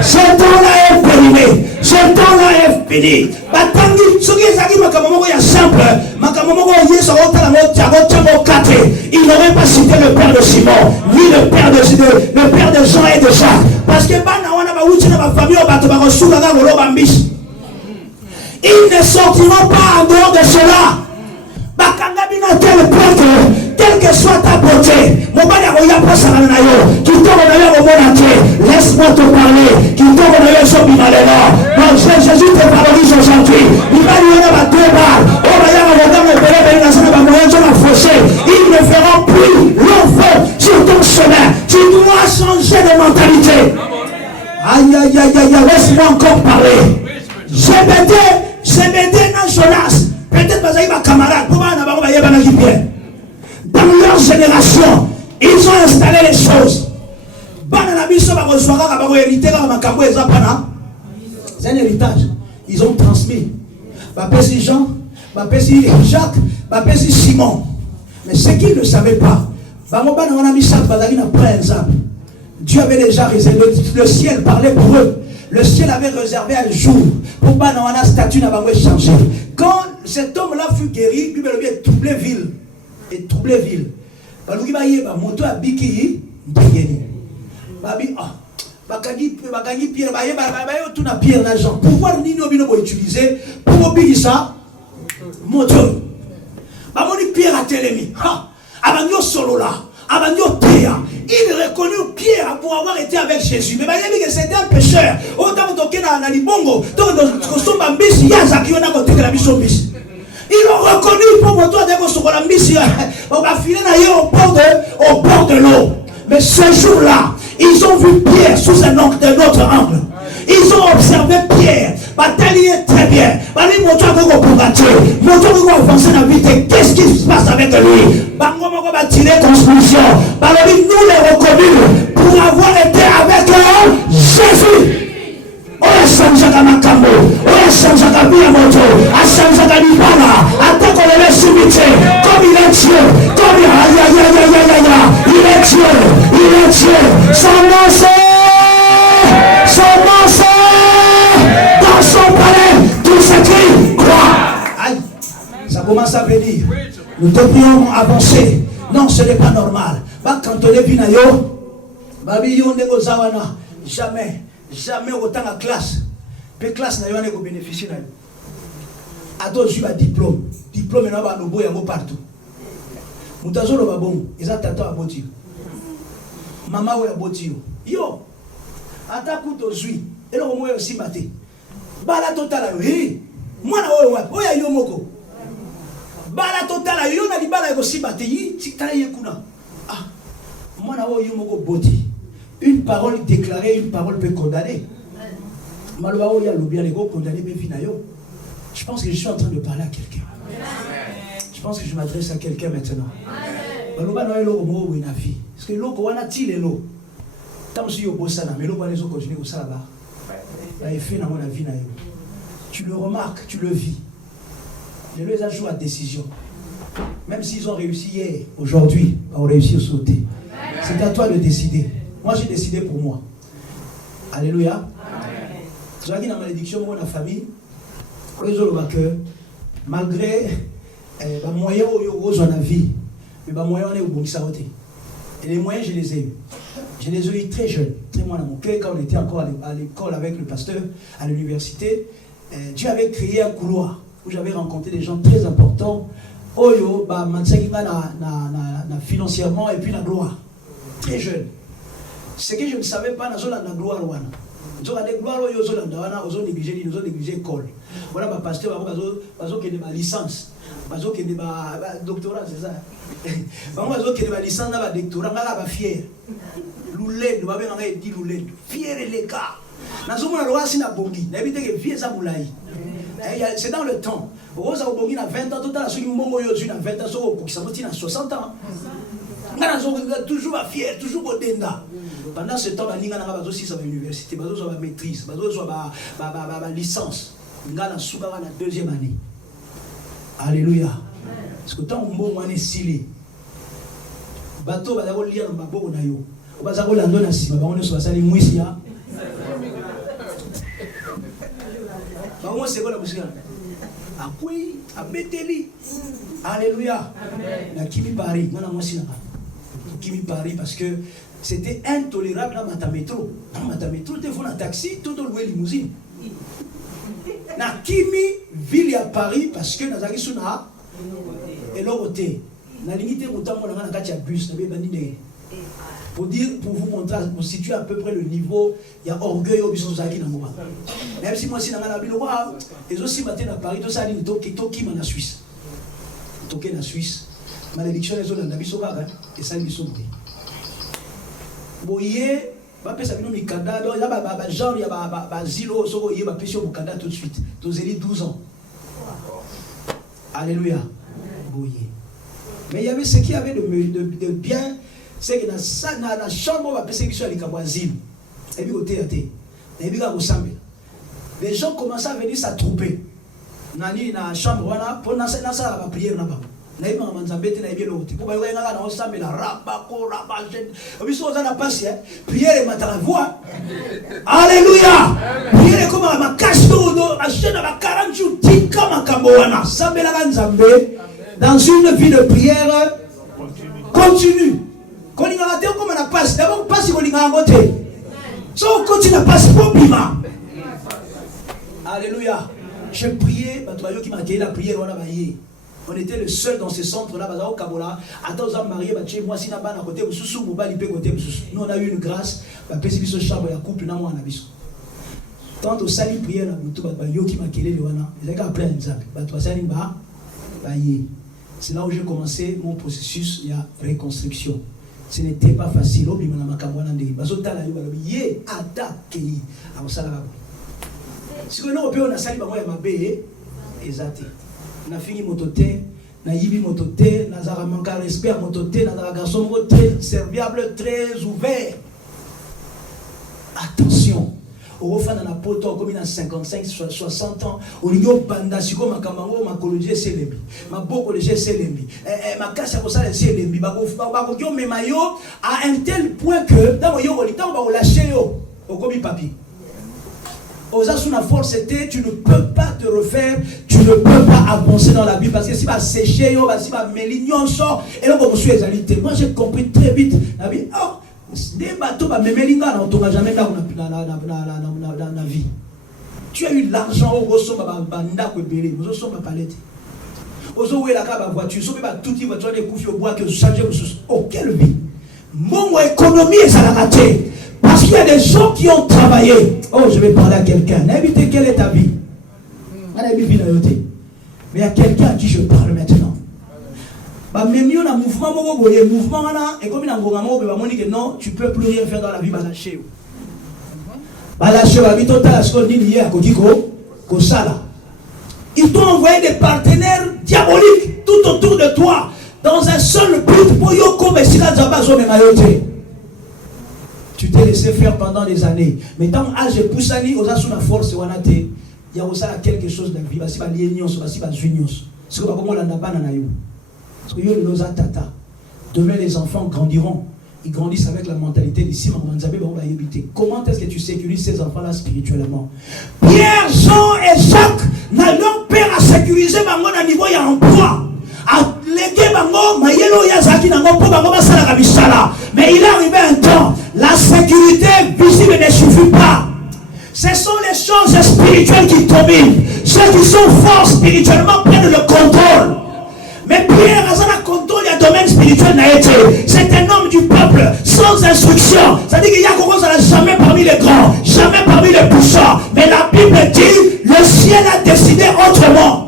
Ce temps-là est périmé. Ce temps-là est fini. Batangi il n'aurait pas cité le père de Simon, ni le père de Jean et de Jacques. Parce que ils ne sortiront pas en dehors de cela. Quelle que soit ta beauté, laisse-moi te parler. Donc Jésus te valorise aujourd'hui. Ils ne feront plus long feu sur ton chemin. Tu dois changer de mentalité. Aïe, aïe, aïe, aïe, laisse-moi encore parler. GBD dans Jonas. Peut-être parce qu'ils sont camarades. Dans leur génération, ils ont installé les choses. C'est un héritage. Ils ont transmis. Bapesi Jean, Bapesi Jacques, Bapesi Simon. Mais ce qu'ils ne savaient pas, Dieu avait déjà réservé, le ciel parlait pour eux. Le ciel avait réservé un jour pour pas dans la statue n'a pas changé. Quand cet homme-là fut guéri, lui avait troublé ville. Et troublé ville. Balouki ba yeba moto abiki ndengeni. Babi bakagi pierre ba yeba ba yo tuna pierre l'argent. Pouvoir nini obino bo utiliser pour obigisa moto. Ba moni pierre a telemi. Ha! Abanyo solo là. Abanyo teya. Il reconnut Pierre pour avoir été avec Jésus. Mais il dit que c'était un pécheur. Autant que na libongo, donc kosomba mbisi yaza kiona kote la biso mbisi. Ils l'ont reconnu pour moi toi dès sur la mbisi. On va filer au bord de l'eau. Mais ce jour-là, ils ont vu Pierre sous un autre angle. Ils ont observé Pierre. Bataille très bien. Bali moto ko pour moto ko avancer dans vite. Qu'est-ce qui se passe avec lui? Bango moko ba tirer conclusion. Bali nous les reconnus pour avoir été avec Jésus. Oya sanjaka makambo, oya sanjaka bia moto, asanjaka libala, attaque le subité, comme il est Dieu, comme il est Dieu, il est Dieu, son nom c'est dans son palais, tout s'écrit, croix. Aïe, ça commence à venir. Nous devrions avancer. Non, ce n'est pas normal. Quand on est vinayo, babi yo nego zawana, jamais autant la classe. Puis classe n'a pas bénéficié. A d'autres eu un diplôme. Diplôme n'a pas de partout. Moutazo le babon, ils ont tata à botir. Maman ou à botir. Yo, attaque ou t'ozui. Et là, au moins aussi maté. Bala total, oui. Moi, oya yo moko. Bala total, yo na di bala aussi maté. Yi, tikta yekuna. Ah, moi, na yo moko boti. Une parole déclarée, une parole peut condamner. Je pense que je suis en train de parler à quelqu'un. Je pense que je m'adresse à quelqu'un maintenant. Parce que l'eau, on a tiré l'eau. Tant que je suis au Bossana, mais l'eau, on va continuer au Salaba. Tu le remarques, tu le vis. Les gens jouent à décision. Même s'ils ont réussi hier, aujourd'hui, on réussit à sauter. C'est à toi de décider. Moi, j'ai décidé pour moi. Alléluia. J'ai dit dans la malédiction de ma famille, malgré les moyens où on a vie, mais les moyens on est au bon saboté. Et les moyens, je les ai eus. Je les ai eus très jeunes, très moins dans mon cœur, quand on était encore à l'école avec le pasteur, à l'université. Dieu avait créé un couloir où j'avais rencontré des gens très importants. Oyo, financièrement et puis la gloire. Très jeune. Ce que je ne savais pas, dans la gloire, ils ont négligé l'école. Voilà, ma pasteur, ils ont ma licence. Ils ont ma doctorat, c'est ça. Ils ont ma licence, ma doctorat, ils sont fiers. Louled, ils ont dit Louled. Fiers et les gars. Dans le loi, c'est la bongi. C'est dans le temps. Rose a bongi à 20 ans, tout à l'heure, 20 ans, qui s'en à 60 ans. Toujours fier, toujours au denda. Pendant ce temps, il y a aussi à l'université, il y a maîtrise, il y a licence. Il y a la deuxième année. Alléluia. Parce que tant on est scellé. Bateau va lire dans ma boue na yo. On va s'arrêter là dans si on est sur ça les mouissia. Bah moi c'est quoi la musique? Akui, abeteli. Alléluia. La Kimi Paris, non, moi aussi, Kimi Paris, parce que c'était intolérable dans ma métro. Dans ma métro, tu fais un taxi, tout dans le limousine. Na Kimi, ville à Paris, parce que Nazaki Suna, et l'autre, na limite, autant mon a un bus, pour dire, pour vous montrer, pour situer à peu près le niveau, il y a orgueil au bus Zaki dans moi. Même si moi, si dans la ville, et aussi matin à Paris, tout ça, il y a en Suisse. Toqué en Suisse. Malédiction, les autres, dans la vie, et ça, ils sont pris. Boyer, va passer à il y a genre, il y a zilo, il y a péché au Canada tout de suite. Tu as 12 ans. Alléluia. Boyer. Mais il y avait ce qui avait de bien. C'est que dans la chambre, on va passer sur les Kaboisines. Et puis au théâtre. Et puis au Sambe. Les gens commençaient à venir s'attrouper. Dans la chambre, voilà, pour la prière là-bas. Na iba manzambete na ibelo ti ko ba yoga ngaka na osambe la raba ko raba jen obiso za na pasi prière matara voix. Alléluia. Prière comme ma cache do achena ba 40 jours tika makambo wana sambela ka nzambe dans une vie de prière continue. Quand il a comme na passe d'abord passe ko linga ngote. So continue passe pour bima. Alléluia. Je priais ba to qui m'a accueilli la prière wana ba yi. On était le seul dans ce centre-là, au Kabola. Attends, on marié, moi, si on a à côté, nous on a eu une grâce, on a eu ce chambre, il couple, on a eu. Tant au sali prière, c'est là où j'ai commencé mon processus de reconstruction. Ce n'était pas facile. Si on a sali, on a fini mototé, on a yibi mototé, on a manqué respect à mototé, on a un garçon très serviable, très ouvert. Attention, au refait dans la poto, comme il a 55, 60 ans, au niveau bandasiko, ma camarade, ma collègue, c'est l'embi, ma beau collègue, c'est l'embi, ma casse à ça, c'est l'embi, ma beau, mais maillot, à un tel point que, dans le yo, on va lâcher yo, au commis papier. Osasuna force c'était tu ne peux pas te refaire, tu ne peux pas avancer dans la vie parce que si va sécher, si va mélignon sort et là comme je suis exalté. Moi j'ai compris très vite la vie. Oh, des bateaux va mélinga on tombe jamais dans la vie. Tu as eu l'argent au gros banda ko belé, vous sommes palette. Ozo we la ka voiture, so ba tout qui voiture des couffes au bois que changer oh quelle vie. Mon économie est ça la raté. Parce qu'il y a des gens qui ont travaillé. Oh, je vais parler à quelqu'un. N'habitez quelle est ta vie? Mais il y a quelqu'un à qui je parle maintenant. Même si on a un mouvement, et comme il y a un mouvement, non, tu ne peux plus rien faire dans la vie. Ils t'ont envoyé des partenaires diaboliques tout autour de toi, dans un seul but pour yoko mais si la zabazo me mayote. Tu t'es laissé faire pendant des années. Mais tant que j'ai poussé aux assuns force, il y a aussi quelque chose de la vie. Si tu es si tu es comme on l'a parce que nous tata. Demain, les enfants grandiront. Ils grandissent avec la mentalité d'ici. Comment est-ce que tu sécurises ces enfants-là spirituellement? Pierre, Jean et Jacques n'ont peur à sécuriser à niveau de l'emploi. Mais il est arrivé un temps, la sécurité visible ne suffit pas. Ce sont les choses spirituelles qui dominent. Ceux qui sont forts spirituellement prennent le contrôle. Mais Pierre a le contrôle du domaine spirituel. C'est un homme du peuple sans instruction. C'est-à-dire qu'il y a quelqu'un jamais parmi les grands, jamais parmi les puissants. Mais la Bible dit, le ciel a décidé autrement.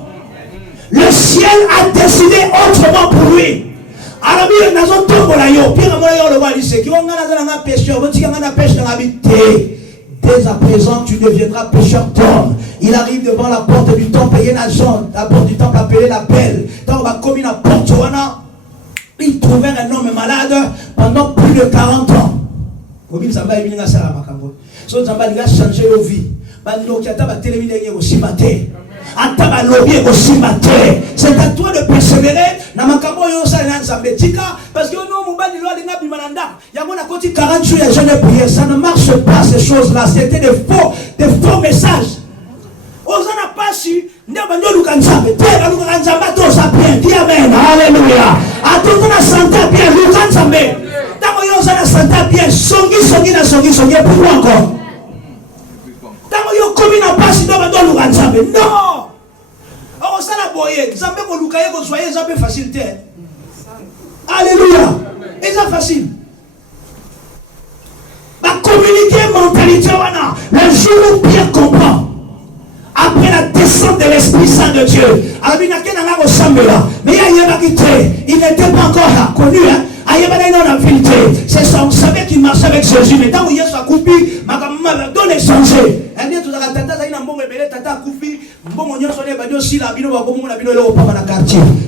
Le ciel a décidé autrement pour lui. Alors, dès à présent, tu deviendras pécheur d'homme. Il arrive devant la porte du temple, et la porte du temple appelée la belle. Dans la commune à Porto, il trouvait un homme malade pendant plus de 40 ans. Il a changé de vie. C'est à toi de persévérer. Parce que nous 40 jours et je n'ai prié. Ça ne marche pas ces choses-là. C'était des faux messages. On n'a pas su. bando lukanzambe te lukanzamba to sa bien dis amen alléluia atoko na santé bien lukanzambe tango yo za na santé bien songi pourquoi encore tango yo komi na pasi ndo bando lukanzambe non on sala boye nzambe ko lukaye ko soye nzambe facilité alléluia et ça facile la communiquer mentalité wana le jour où Pierre comprend après la descente de l'Esprit Saint de Dieu, mais il n'était pas encore connu. C'est ça, on savait qu'il marchait avec Jésus. Mais tant qu'il y a sa coupe, ma donne est changé.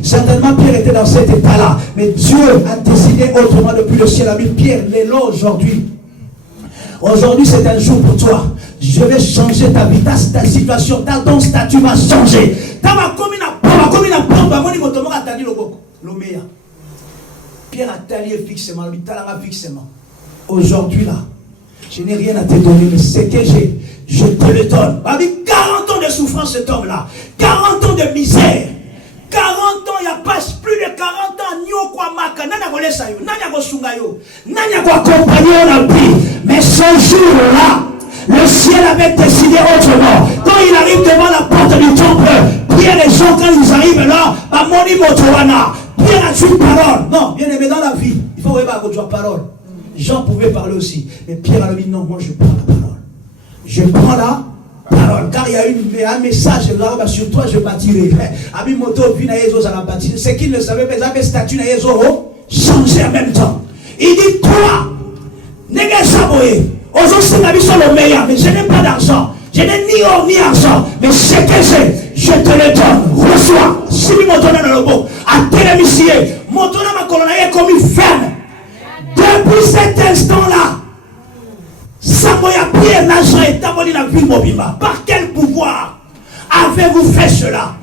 Certainement, Pierre était dans cet état-là. Mais Dieu a décidé autrement depuis le ciel. Pierre, l'élan aujourd'hui. Aujourd'hui, c'est un jour pour toi. Je vais changer ta vie, ta situation, ton statut va changer. Pierre a taillé fixement, lui talama fixement. Aujourd'hui là, je n'ai rien à te donner, mais ce que j'ai, je te le donne. 40 ans de souffrance cet homme-là, 40 ans de misère. 40 ans, il n'y a pas plus de 40 ans, nyo kwa maka, nanya ko lesa yo, nanya ko sunga yo, nanya ko accompagner la vie. Mais ce jour-là, le ciel avait décidé autrement. Quand il arrive devant la porte du temple, Pierre et Jean, quand ils arrivent là, Moni Motowana, Pierre a une parole. Non, bien aimé, dans la vie, il faut regarder que tu as parole. Jean pouvait parler aussi. Mais Pierre a dit non, moi je prends la parole. Je prends la parole. Car il y a un message là, sur toi je bâtirai. Ami Moto, c'est qu'il ne savait pas, ils avaient statut dans les changé en même temps. Il dit toi, n'est-ce pas aujourd'hui, c'est le meilleur, mais je n'ai pas d'argent. Je n'ai ni or ni argent. Mais ce que j'ai, je te le donne. Reçois. Si mon donne dans le bon, à télémisier, mon donne ma colonne est comme une ferme. Depuis cet instant-là, Samoya Pierre Najan est aboli la ville Mobimba. Par quel pouvoir avez-vous fait cela?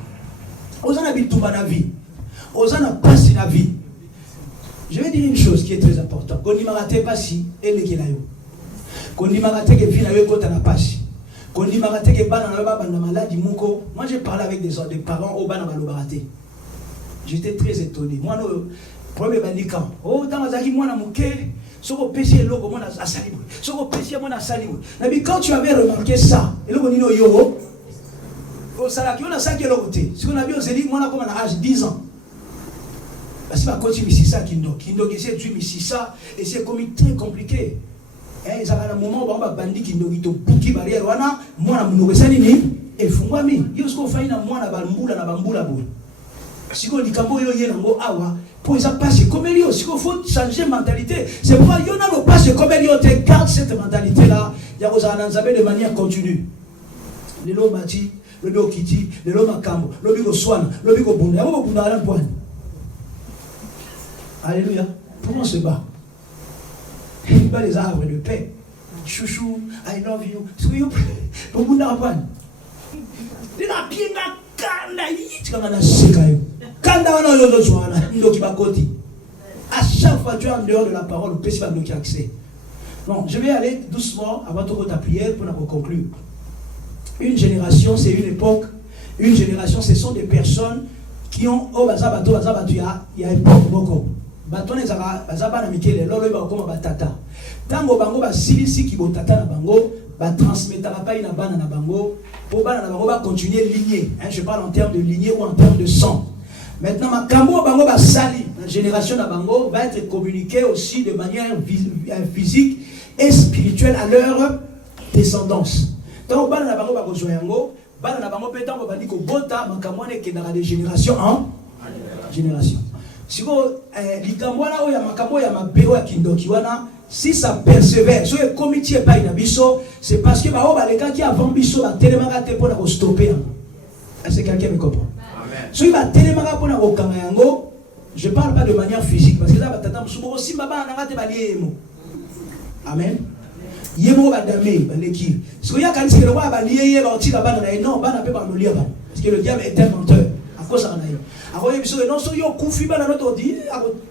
Aux en habite tout la vie. Aux en a passé la vie. Je vais dire une chose qui est très importante. Quand il m'a raté pas si, elle est qui là. Quand il m'a raté que vie n'a eu côté na passe. Quand il m'a raté que bana na maladie moko. Moi j'ai parlé avec des parents au bana raté. J'étais très étonné. Moi le premier bandikan. Oh dans mazaki moi na muke. Soko péché logo moi na salibu. Soko péché moi na salibu. Mais quand tu avais remarqué ça, et logo nino yo. Au salaki on a ça qui est logo té. Ce qu'on a vu on s'est dit moi na comme à âge 10 ans. Parce que quand tu me dis ça Kindo c'est tu me dis ça et c'est comme très compliqué. Et ça va un moment où on va bandi Kindo qui te bouki barrière wana moi na munogesa nini et fungwami yo ce qu'on fait na moi na bambula boule. Si on dit kambo yo yenango awa pour ça passer comme il faut changer mentalité. C'est pourquoi yo na pas passer comme il te garde cette mentalité là, il y a aux ananzabe de manière continue. Les lots mati, le lots kiti, le lots makambo, le bigo swan, le bigo bunda, le bigo bunda à l'emploi. Alléluia. Pourquoi on se bat? Il bat les arbres de paix. Chouchou, I love you. Ce que vous pour vous n'apprendre. Il a bien la kanda yit comme on a sécaillé. Kanda on a eu le soin. Ndoki bakoti. À chaque fois tu es en dehors de la parole, le péché va bloquer accès. Non, je vais aller doucement avant de ta prière pour nous conclure. Une génération, c'est une époque. Une génération, ce sont des personnes qui ont au bazabato, il y a époque beaucoup. Baton ezaka bazaba na mikele lolo ba koma batata tango bango ba silisi ki botata na bango ba transmettra pas na bana na bango pour bana na bango ba continuer lignée je parle en termes de lignée ou en termes de sang. Maintenant makambo bango ba sali la génération na bango va être communiquée aussi de manière physique et spirituelle à leur descendance. Tango bana na bango ba kozoyango bana na bango petango ba ndiko bota makambo ne kendaka de génération en génération. Si vous si ça persévère, si le comité pas c'est parce que les gens qui avant biso va tellement pour stopper. Est-ce que quelqu'un me comprend? Si va tellement pour je parle pas de manière physique parce que là aussi amen. Yemo va damer l'équipe. Si vous y a quand c'est le roi va lier non pas parce que le diable est un menteur. À cause de ça. Alors, non seulement kufi bana notre dit,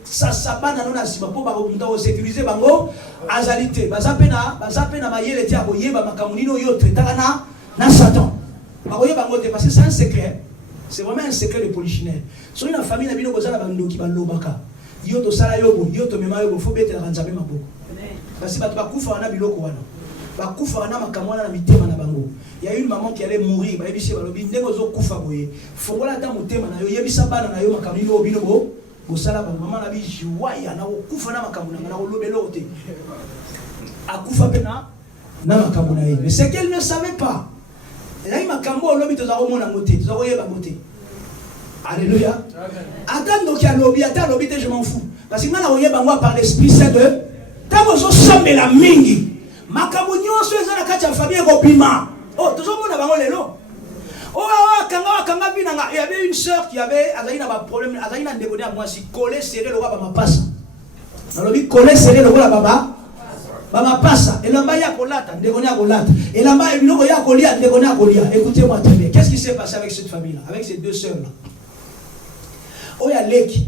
ça bana non asima pour ba sécuriser bango azalité. Bazapena mayele ti aboyeba makamunino yo tretana na Satan. Bakoye bango te parce que c'est un secret. C'est vraiment un secret de polichinelle. Sur une famille, il y a des gens qui ont yo to sala yobo yo to mema yobo faut betela nzambe maboko parce que bato bakufa wana biloko wana bakufa wana makamwana na mitema na bango. Il y a une maman qui allait mourir ba yebisi balobi ndeko zo kufa boye fongola ta motema na yo yebisa bana na yo makamino obino bo bosala ba maman na bi jiwaya na kufa na makamuna na lobelo te akufa pena na makamuna ye. Mais c'est qu'elle ne savait pas. Et là il makambo lobi to za komona ngote to za koyeba ngote. Alléluia. Attends donc il y a lobby, attends lobby, je m'en fous. Parce que maintenant on y est par l'esprit saint de tant que sommes la mingi. Makamunyo so ezana kati ya famille kopima. Oh, tout le monde a bango lelo. Oh, kanga binanga, il y avait une sœur qui avait azaina ba problème, azaina ndeboni à moi si collé serré le roi ba mapasa. Na lobby collé serré le roi baba. Ba mapasa, elamba ya kolata, ndeboni a kolata. Elamba biloko ya kolia, ndeboni a kolia. Écoutez-moi très bien. Qu'est-ce qui s'est passé avec cette famille là, avec ces deux sœurs là? Oya leki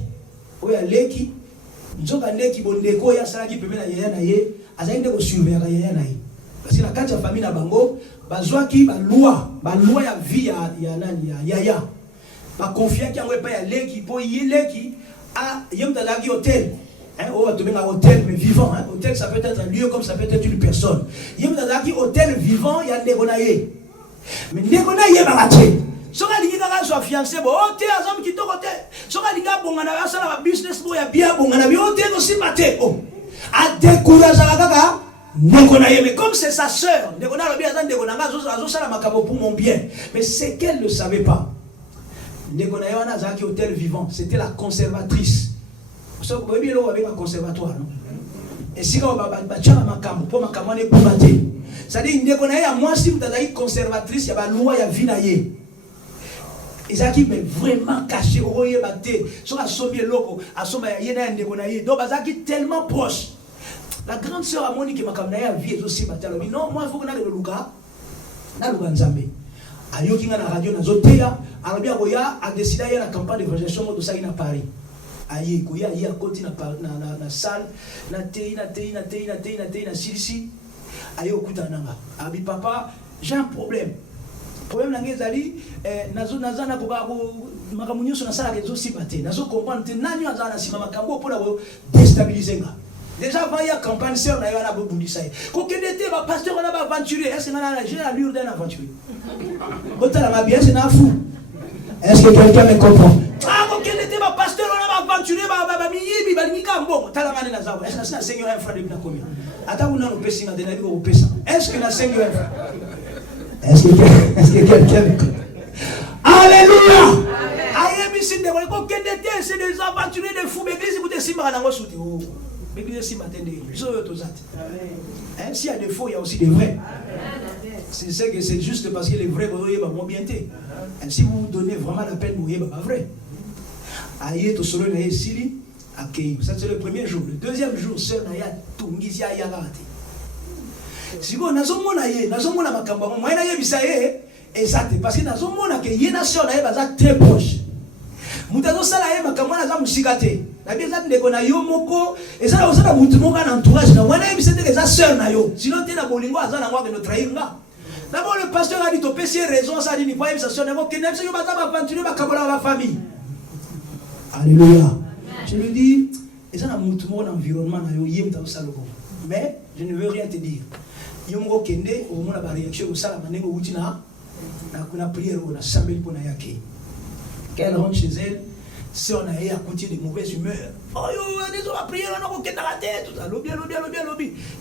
nzoka leki bondeko ya salaki pemena yaya na ye azainde ko surveiller yaya na ye parce que la kati ya famille na bango bazwaki ba loi ya vie ya nani ya yaya ba confier ki yango pa ya leki po ye leki a yemta laki hôtel on va tomber dans hôtel mais vivant hôtel ça peut être un lieu comme ça peut être une personne yemta laki hôtel vivant ya ndeko na ye mais ndeko na ye ba bache soka lingi kaka so fiancé bo ote azam kitoko te soka linga bongana asala ba business bo ya bien bongana bi ote ko simate o a décourager kaka ndeko na yeme comme c'est sa sœur ndeko na lobi azan ndeko na ngazo sala makabo pour mon bien mais c'est qu'elle ne savait pas ndeko na yana azaki hôtel vivant c'était la conservatrice so ko bi lo avec un conservatoire non et si ko ba chama makambo pour makambo ne kubate ça dit ndeko na ya moi si mutazaki conservatrice ya ba loi ya vie na ye. Ezaki mais vraiment caché au yebate sur la sommier loco à somma yena ndeko na ye donc bazaki tellement proche. La grande sœur a Monique makamna ya vie aussi batalo non moi il faut que na le luka nzambe ayoki nga na radio na zoteya alobia koya a décidé ya la campagne d'évangélisation moto ça ina Paris ayi koya ya koti na salle na tei na silisi ayo kutananga abi papa j'ai un problème nange ezali nazana koka makambo nyonso nasalaka ezosiba te nazo comprendre te nani azala na nsima makambo mpona kodestabilize nga déjà avant ya campagne sœur na yo wana bobundisa ye kokende te bapasteur wana baaventurier est ce que j'ai l'allure d'un aventurier botala mabi est ce na fou est ce que quelqu'un me comprend kokende te bapasteur wana baaventurier bamiyibi balingi ka mbongo tala ngani na zabo est ce que na sengi yo un franc depuis na combien ata kuna no pesi nga de na biko kopesa est ce que na sengi yo un franc. Est-ce que quelqu'un me connaît? Alléluia! C'est des aventuriers de fous. Mais s'il y a des faux, il y a aussi des vrais. C'est juste parce que les vrais vont bien. Si vous vous donnez vraiment la peine, vous êtes pas vrai. Ça c'est le premier jour. Le deuxième jour, sœur Naya Tungizia Yagate. Si vous n'avez pas makambo moi na yebisa ye exact parce que nazomona que yena sœur na ye baza très proche mutazo sala ye makambo na za musikate na bieza ndeko na yo moko ezala osala mutu moko na entourage na wana yebisa te eza sœur na yo sinon te na bolingo azana ngwa que no trahir nga d'abord le pasteur a dit to pesi raison ça dit ni pas yebisa sœur na ko kenep se yo baza ba aventurer ba kabola ba famille. Alléluia. Je lui dis ezala mutu moko na environnement na yo yemta osala ko mais je ne veux rien te dire. Yomgo kende au mona ba réaction au sala manengo utina na prière on a sambeli pona yake. Qu'elle rentre chez elle, sœur na ya continuer de mauvaise humeur. Oh yo, des autres prière on a ko kenda la tête tout ça. Lobby.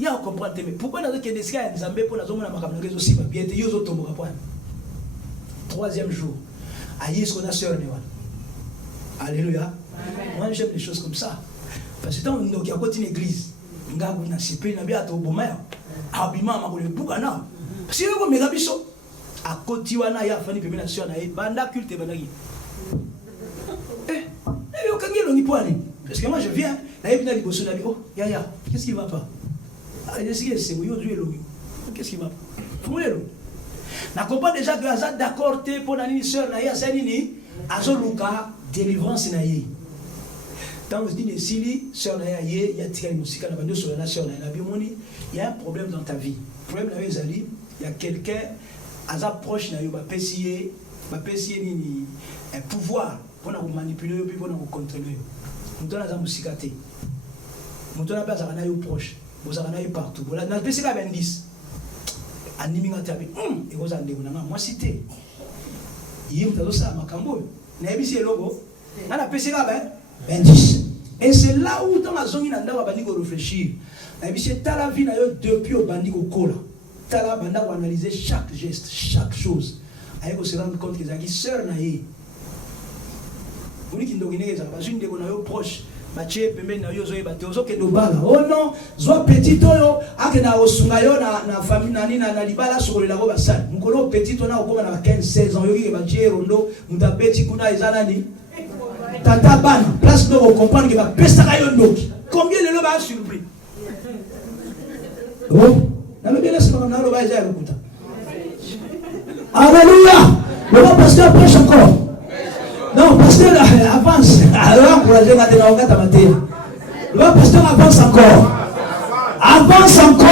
Ya comprendre mais pourquoi na kende ska nzambe pona zomona makamna kezo siba bien te yo zo tomboka point. Troisième jour. Aïe ce qu'on a sœur ne wana. Alléluia. Moi j'aime les choses comme ça. Parce que tant on a côté une église, ngabu na sipe na bia to bomaya. Abima makole bukana parce que ko mega biso a koti wana ya fani pemena na sœur na e banda culte banaki yo kangelo ni poani parce que moi je viens na ebina liboso na bi oh ya qu'est-ce qui va pas est-ce que c'est yo duelo qu'est-ce qui va pas fumulelo na comprend déjà que azad d'accord te pour nani sœur na ya sanini azoluka délivrance na ye. Quand on se dit de Sili, sœur Naya, il y a tiré musique, la sœur Naya, il y a un problème dans ta vie. Le problème, il y a quelqu'un, à sa proche, il y a bapesi nini pouvoir pour manipuler puis pour contrôler. Muto na za musikate. Muto na pas na yo proche, vous avez na partout. Voilà, na pesi ka ben 10. Animi ngati abi et vous allez na moi cité. Yim tazo sa makambo. Na ebisi logo. Na pesi ka ben 10. Et c'est là où dans la zone nanda ba bandi ko réfléchir. Na ebisi ta la vie na yo depuis au bandi ko kola. Ta la banda ko analyser chaque geste, chaque chose. Aïe, se rendre compte que c'est sœur naïe. Vous dites qu'il y a une de nos proches. Oh non, soit petit toyo, akena osungayo na famille nani na libala sur le lago basal. Mukolo petit on a au na 15-16 ans yoki ba rondo, muta petit kuna ezanani. Tata ban, place de comprendre que va pesa yo ndoki. Combien le loba surpris. Oh, na le bien c'est na loba ya lokuta. Alléluia. Le pasteur prêche encore. Non, pasteur avance. Alors, encouragez maintenant, on va mater. Le pasteur avance encore. Avance encore.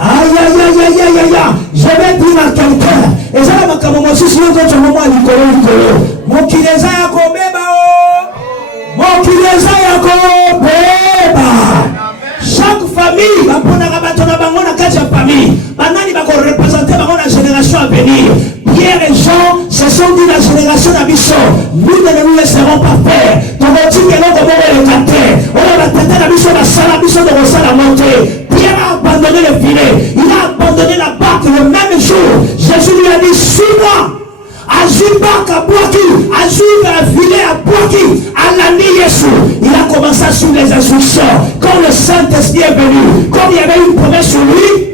Aïe, aïe, aïe, aïe, aïe, aïe. Je vais dire à quelqu'un. Et ça, ma caméra, si je veux que moment à l'icône, mon qui les a beba. Mon qui les a beba. Chaque famille va prendre un bâton à bango na quatre familles. Banani va représenter la génération à venir. Pierre et Jean se sont dit la génération d'Abisso. Nous ne nous laisserons pas faire. Donc on dit que l'on va le canter. On va tenter d'Abisso, la salle Abisso de Rosa la montée. Pierre a abandonné le filet. Il a abandonné la barque le même jour. Jésus lui a dit, suis-moi. Azul barque à Boaki. Azul filet à Boaki. Alani Yesu. Il a commencé à suivre les instructions. Quand le Saint-Esprit est venu, comme il y avait une promesse sur lui,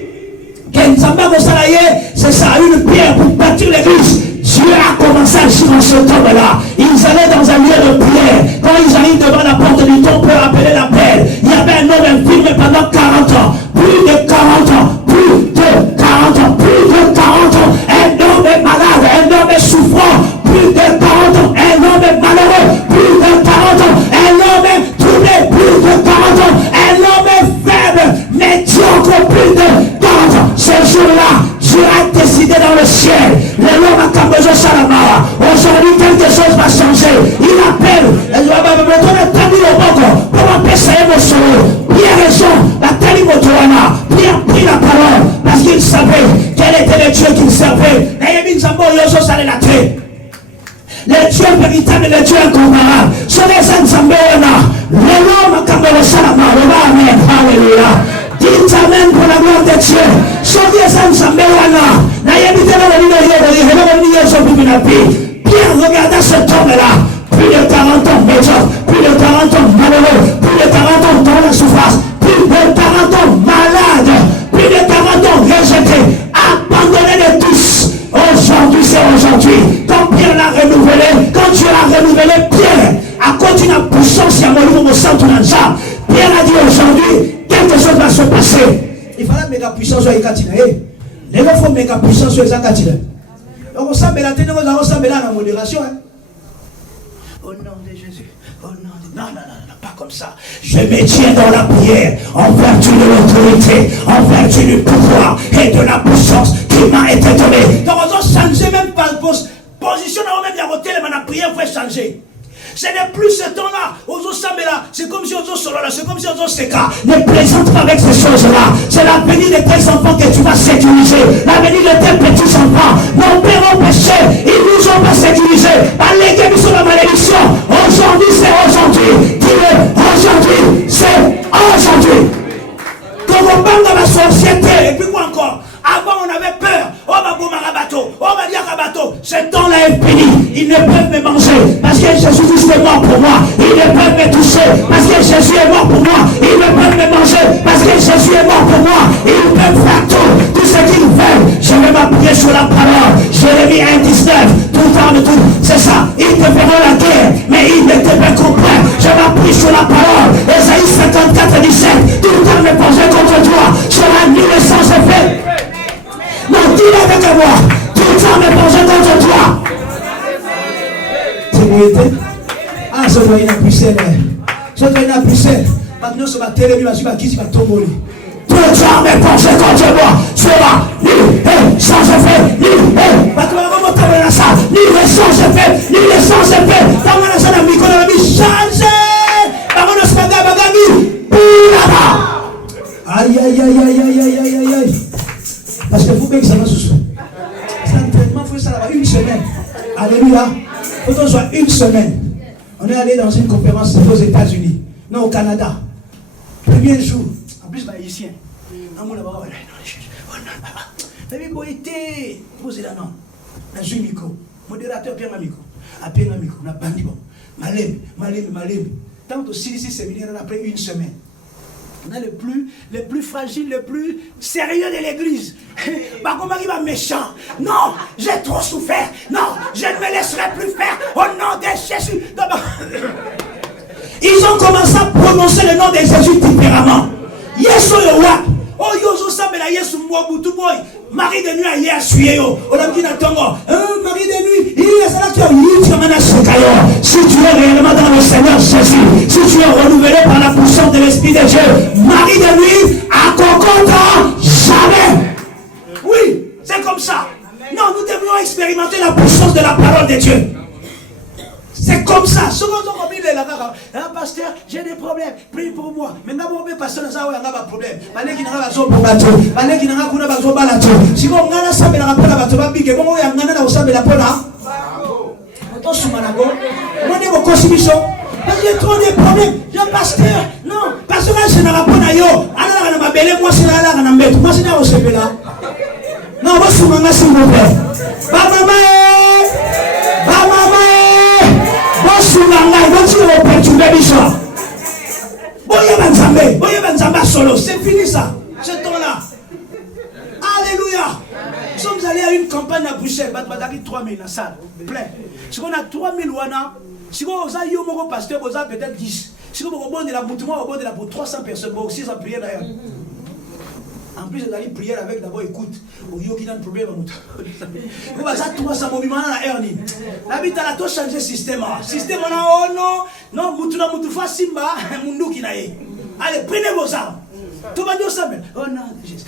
c'est ça, une pierre pour bâtir l'église. Dieu a commencé à agir dans ce homme-là. Ils allaient dans un lieu de prière. Quand ils arrivent devant la porte du temple pour appeler l'appel, il y avait un homme infirme pendant 40 ans. Plus de 40 ans. Plus de 40 ans. Plus de 40 ans. Un homme malade. Un homme souffrant. Plus de 40 ans. Un homme malheureux. Plus de 40 ans. Un homme troublé. Plus de 40 ans. Un homme faible. Médiocre. Plus de 40 ans. Ce jour-là, Dieu a décidé dans le ciel. Le nom a Kambozo Salama. Aujourd'hui, quelque chose va changer. Il appelle. Pierre et Jean, la Talimotoana. Pierre prit la parole parce qu'il savait quel était le Dieu qu'il servait. Le Dieu véritable, le Dieu incomparable. Ce n'est pas Nzambeona. Le nom a Kambozo Salama. Amen. Alléluia. Dites amen pour la gloire de Dieu. Pierre regarda cet homme-là. Plus de 40 ans médiocre, plus de 40 ans malheureux, plus de 40 ans dans la souffrance, plus de 40 ans malade, plus de 40 ans rejeté, abandonné de tous. Aujourd'hui, c'est aujourd'hui. Quand Pierre l'a renouvelé, quand Dieu l'a renouvelé, Pierre a continué à puissance et à mourir au centre de l'Anza. Pierre a dit aujourd'hui, quelque chose va se passer. Il fallait méga puissance sur les Katina. Les gens font méga puissance sur les Katina. Donc on s'appelle la tête, on s'appelle la modération. Au nom de Jésus. Au nom de... Non, pas comme ça. Je me tiens dans la prière en vertu de l'autorité, en vertu du pouvoir et de la puissance qui m'a été donnée. Donc on doit changer même pas de position, même la prière va changer. Ce n'est plus ce temps-là. C'est comme si on solo là. C'est comme si on se cas. Ne plaisante pas avec ces choses-là. C'est l'avenir de tes enfants que tu vas sécuriser. L'avenir de tes petits enfants. Nos pères ont péché. Ils nous ont pas sécurisés. Allégués, nous sommes la malédiction. Aujourd'hui, c'est aujourd'hui. Dis-le. Aujourd'hui, c'est aujourd'hui. Quand on parle de la société, et puis quoi encore? Avant, on avait peur. Oh, ma boum, un bateau. Oh, ma dia, un bateau. Ce temps-là est fini. Ils ne peuvent me manger parce que Jésus est mort pour moi. Ils ne peuvent me toucher parce que Jésus est mort pour moi. Ils ne peuvent me manger parce que Jésus est mort pour moi. Ils peuvent faire tout ce qu'ils veulent. Je vais m'appuyer sur la parole. Jérémie 1,19. Tout le temps de tout. C'est ça. Ils te feront la guerre, mais ils ne te comprennent. Je m'appuie sur la parole. Ésaïe 54,17. Tout le temps me pencher contre toi. Sera nul et sans effet. Non, dis-le avec moi. Tout le temps me pencher contre toi. Ah, ça va y aller puissant. Ça va y aller puissant. Maintenant, ça va téléviser, ça va qui va tomber. Tout le temps me pencher contre moi. Sera nul et sans effet. Nul et. la ça, ni le sang se fait, ni le sang se fait. Dans la salle de micro, on a mis changer. Par contre, ce matin, bagami, là-bas. Aïe, aïe, aïe, aïe, aïe, aïe, aïe, aïe, aïe. Parce que vous voyez que ça va sous. C'est un traitement, il faut ça là-bas, une semaine. Alléluia. Il faut qu'on soit une semaine. On est allé dans une conférence aux États-Unis, non au Canada. Premier jour, en plus, haïtien. Un mot là-bas, vous été posé là, non. Dans un micro, modérateur, Pierre Mamico. Après un micro, on a bandi bon. Malem. Tant que si séminaire, après une semaine. On a les plus fragiles, les plus sérieux de l'église. Bah, comment il va méchant? Non, j'ai trop souffert. Non, je ne me laisserai plus faire au nom de Jésus. Ils ont commencé à prononcer le nom de Jésus différemment. Yesu Yowa. Oh, Yoso Sabela Yesu Mwabutu Boy. Marie de nuit a hier sué. On a dit à Tongo. Marie de nuit. Il est là qui a eu. Si tu es réellement dans le Seigneur Jésus, si tu es renouvelé par la puissance de l'Esprit de Dieu, Marie de nuit à Cocotan, jamais. Oui, c'est comme ça. Non, nous devons expérimenter la puissance de la parole de Dieu. C'est comme ça. Pasteur, j'ai des problèmes. Prie pour moi. Mais n'a pas pasteur, ça a un problème. Malé qui n'a pas besoin de bateau. Malé qui n'a pas besoin de bateau. Si on a la salle, on a pas bateau. Babi, que bon, on a la salle de la pona. On se manago. On est au consumission. Parce qu'il y a trop de problèmes. Je pasteur. Non. Parce que je n'ai pas de yo. Alors, on a ma belle. Moi, c'est là, on a bête. Moi, c'est là, on se fait là. Non, on se manago, s'il vous plaît. Maman. C'est fini ça, ce temps-là. Alléluia. Nous sommes allés à une campagne à Bruxelles, 3000 dans la salle, plein. Si on a 3000 wana, si on a un pasteur, on a peut-être 10. Si on a un de la boutement, on a pour 300 personnes, on a 600 prières d'ailleurs. En plus, on a une prière avec d'abord écoute. Au yo qui a un problème à mouton. On va ça 300 mouvements dans la hernie. La vie, t'as tout changé système. Système, on a oh non, non, mouton, fa simba, mounou qui n'a. Allez, prenez vos armes. Tout le monde dit oh non, Jésus.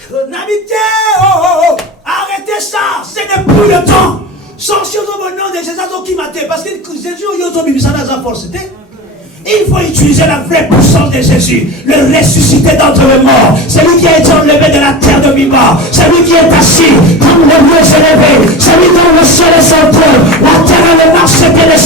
Arrêtez ça, ce n'est plus le temps. Sorciers au nom de Jésus qui m'a parce que Jésus, il y a une force. Il faut utiliser la vraie puissance de Jésus, le ressuscité d'entre les morts, celui qui a été enlevé de la terre de vivant, celui qui est assis comme le lieu élevé, celui dont le ciel est son trône, la terre et le mar se pieds,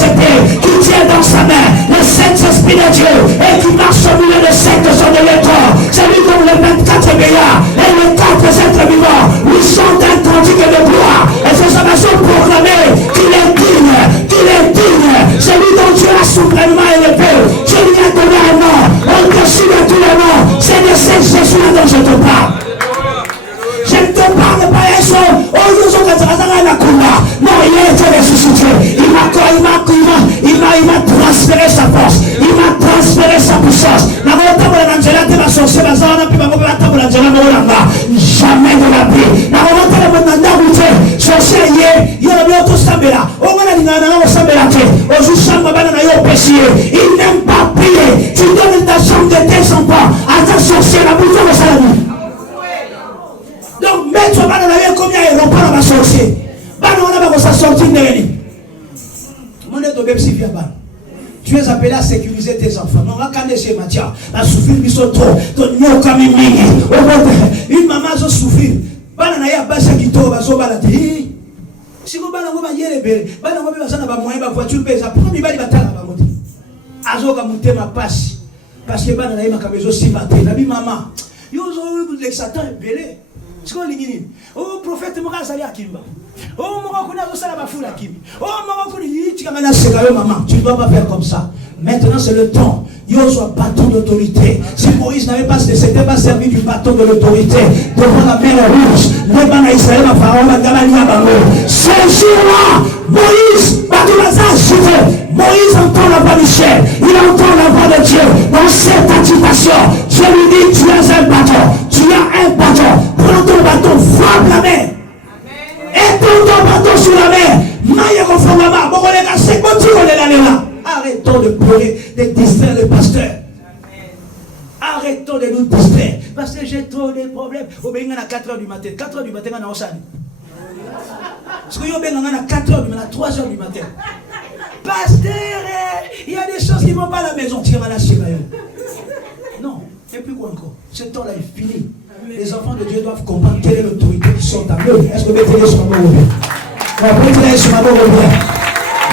qui tient dans sa main le Saint-Esprit de Dieu et qui marche au milieu de sept sons de l'étrange, celui dont les 24 veillards et les 4 êtres vivants lui chantent un cantique de gloire et ces hommes proclamés qu'il est digne, celui dont Dieu a souverainement élevé. Dieu lui a donné un nom, au-dessus de tous les noms. C'est de ce Jésus-là dont je te parle. Je ne te parle pas d'un son. Non, il a été ressuscité. Il m'a transféré sa force. Il m'a transféré sa puissance. Jamais de la vie. Il n'aime pas prier. Tu donnes ta chambre de tes enfants à ta sorcière, la bouche de sa vie. Donc, mettre pas dans la vie comme il y a un repas dans la sorcière. On va sortir de l'ennemi. Tu es appelé à sécuriser tes enfants. Non, on va chez Mathieu. La souffrir, ils sont trop. Une maman a souffert. Banana basa kito baso balati. Si vous banana va yele bere, banana va basa na ba moyen ba voiture beza. Pour mi bali batala ba moti. Azoka mutema passe. Parce que banana yema kamezo simate. Nabi mama. Yo zo le Satan est belé. C'est quoi l'ingini? Oh prophète moka sali akimba. Oh moka kuna zo sala ba fula kimi. Oh moka kuna yiti kama na sekayo maman. Tu ne dois pas faire comme ça. Maintenant c'est le temps. Yo soit bâton d'autorité. Si Moïse n'avait pas, s'était pas servi du bâton de l'autorité devant la mer rouge, le bana Israël a pharaon la Gamalia Bango. Ce jour-là, Moïse, Moïse entend la voix du ciel, il entend la voix de Dieu dans cette agitation. Dieu lui dit, tu as un bâton, prends ton bâton, frappe la mer. Et prends ton bâton sur la mer. Maïe Rofamama, Bokolega, c'est bon, tu connais là. Arrêtons de pleurer, de distraire le pasteur. Arrêtons de nous distraire. Parce que j'ai trop de problèmes. Au bénin à 4h du matin. 4h du matin, on a Osani. Parce que yo ben à 4h du matin, 3h du matin. Pasteur, il y a des choses qui ne vont pas à la maison. Non, et puis quoi encore? Ce temps-là est fini. Les enfants de Dieu doivent comprendre quelle est l'autorité qui sont à eux. Est-ce que vous mettez sur ma main?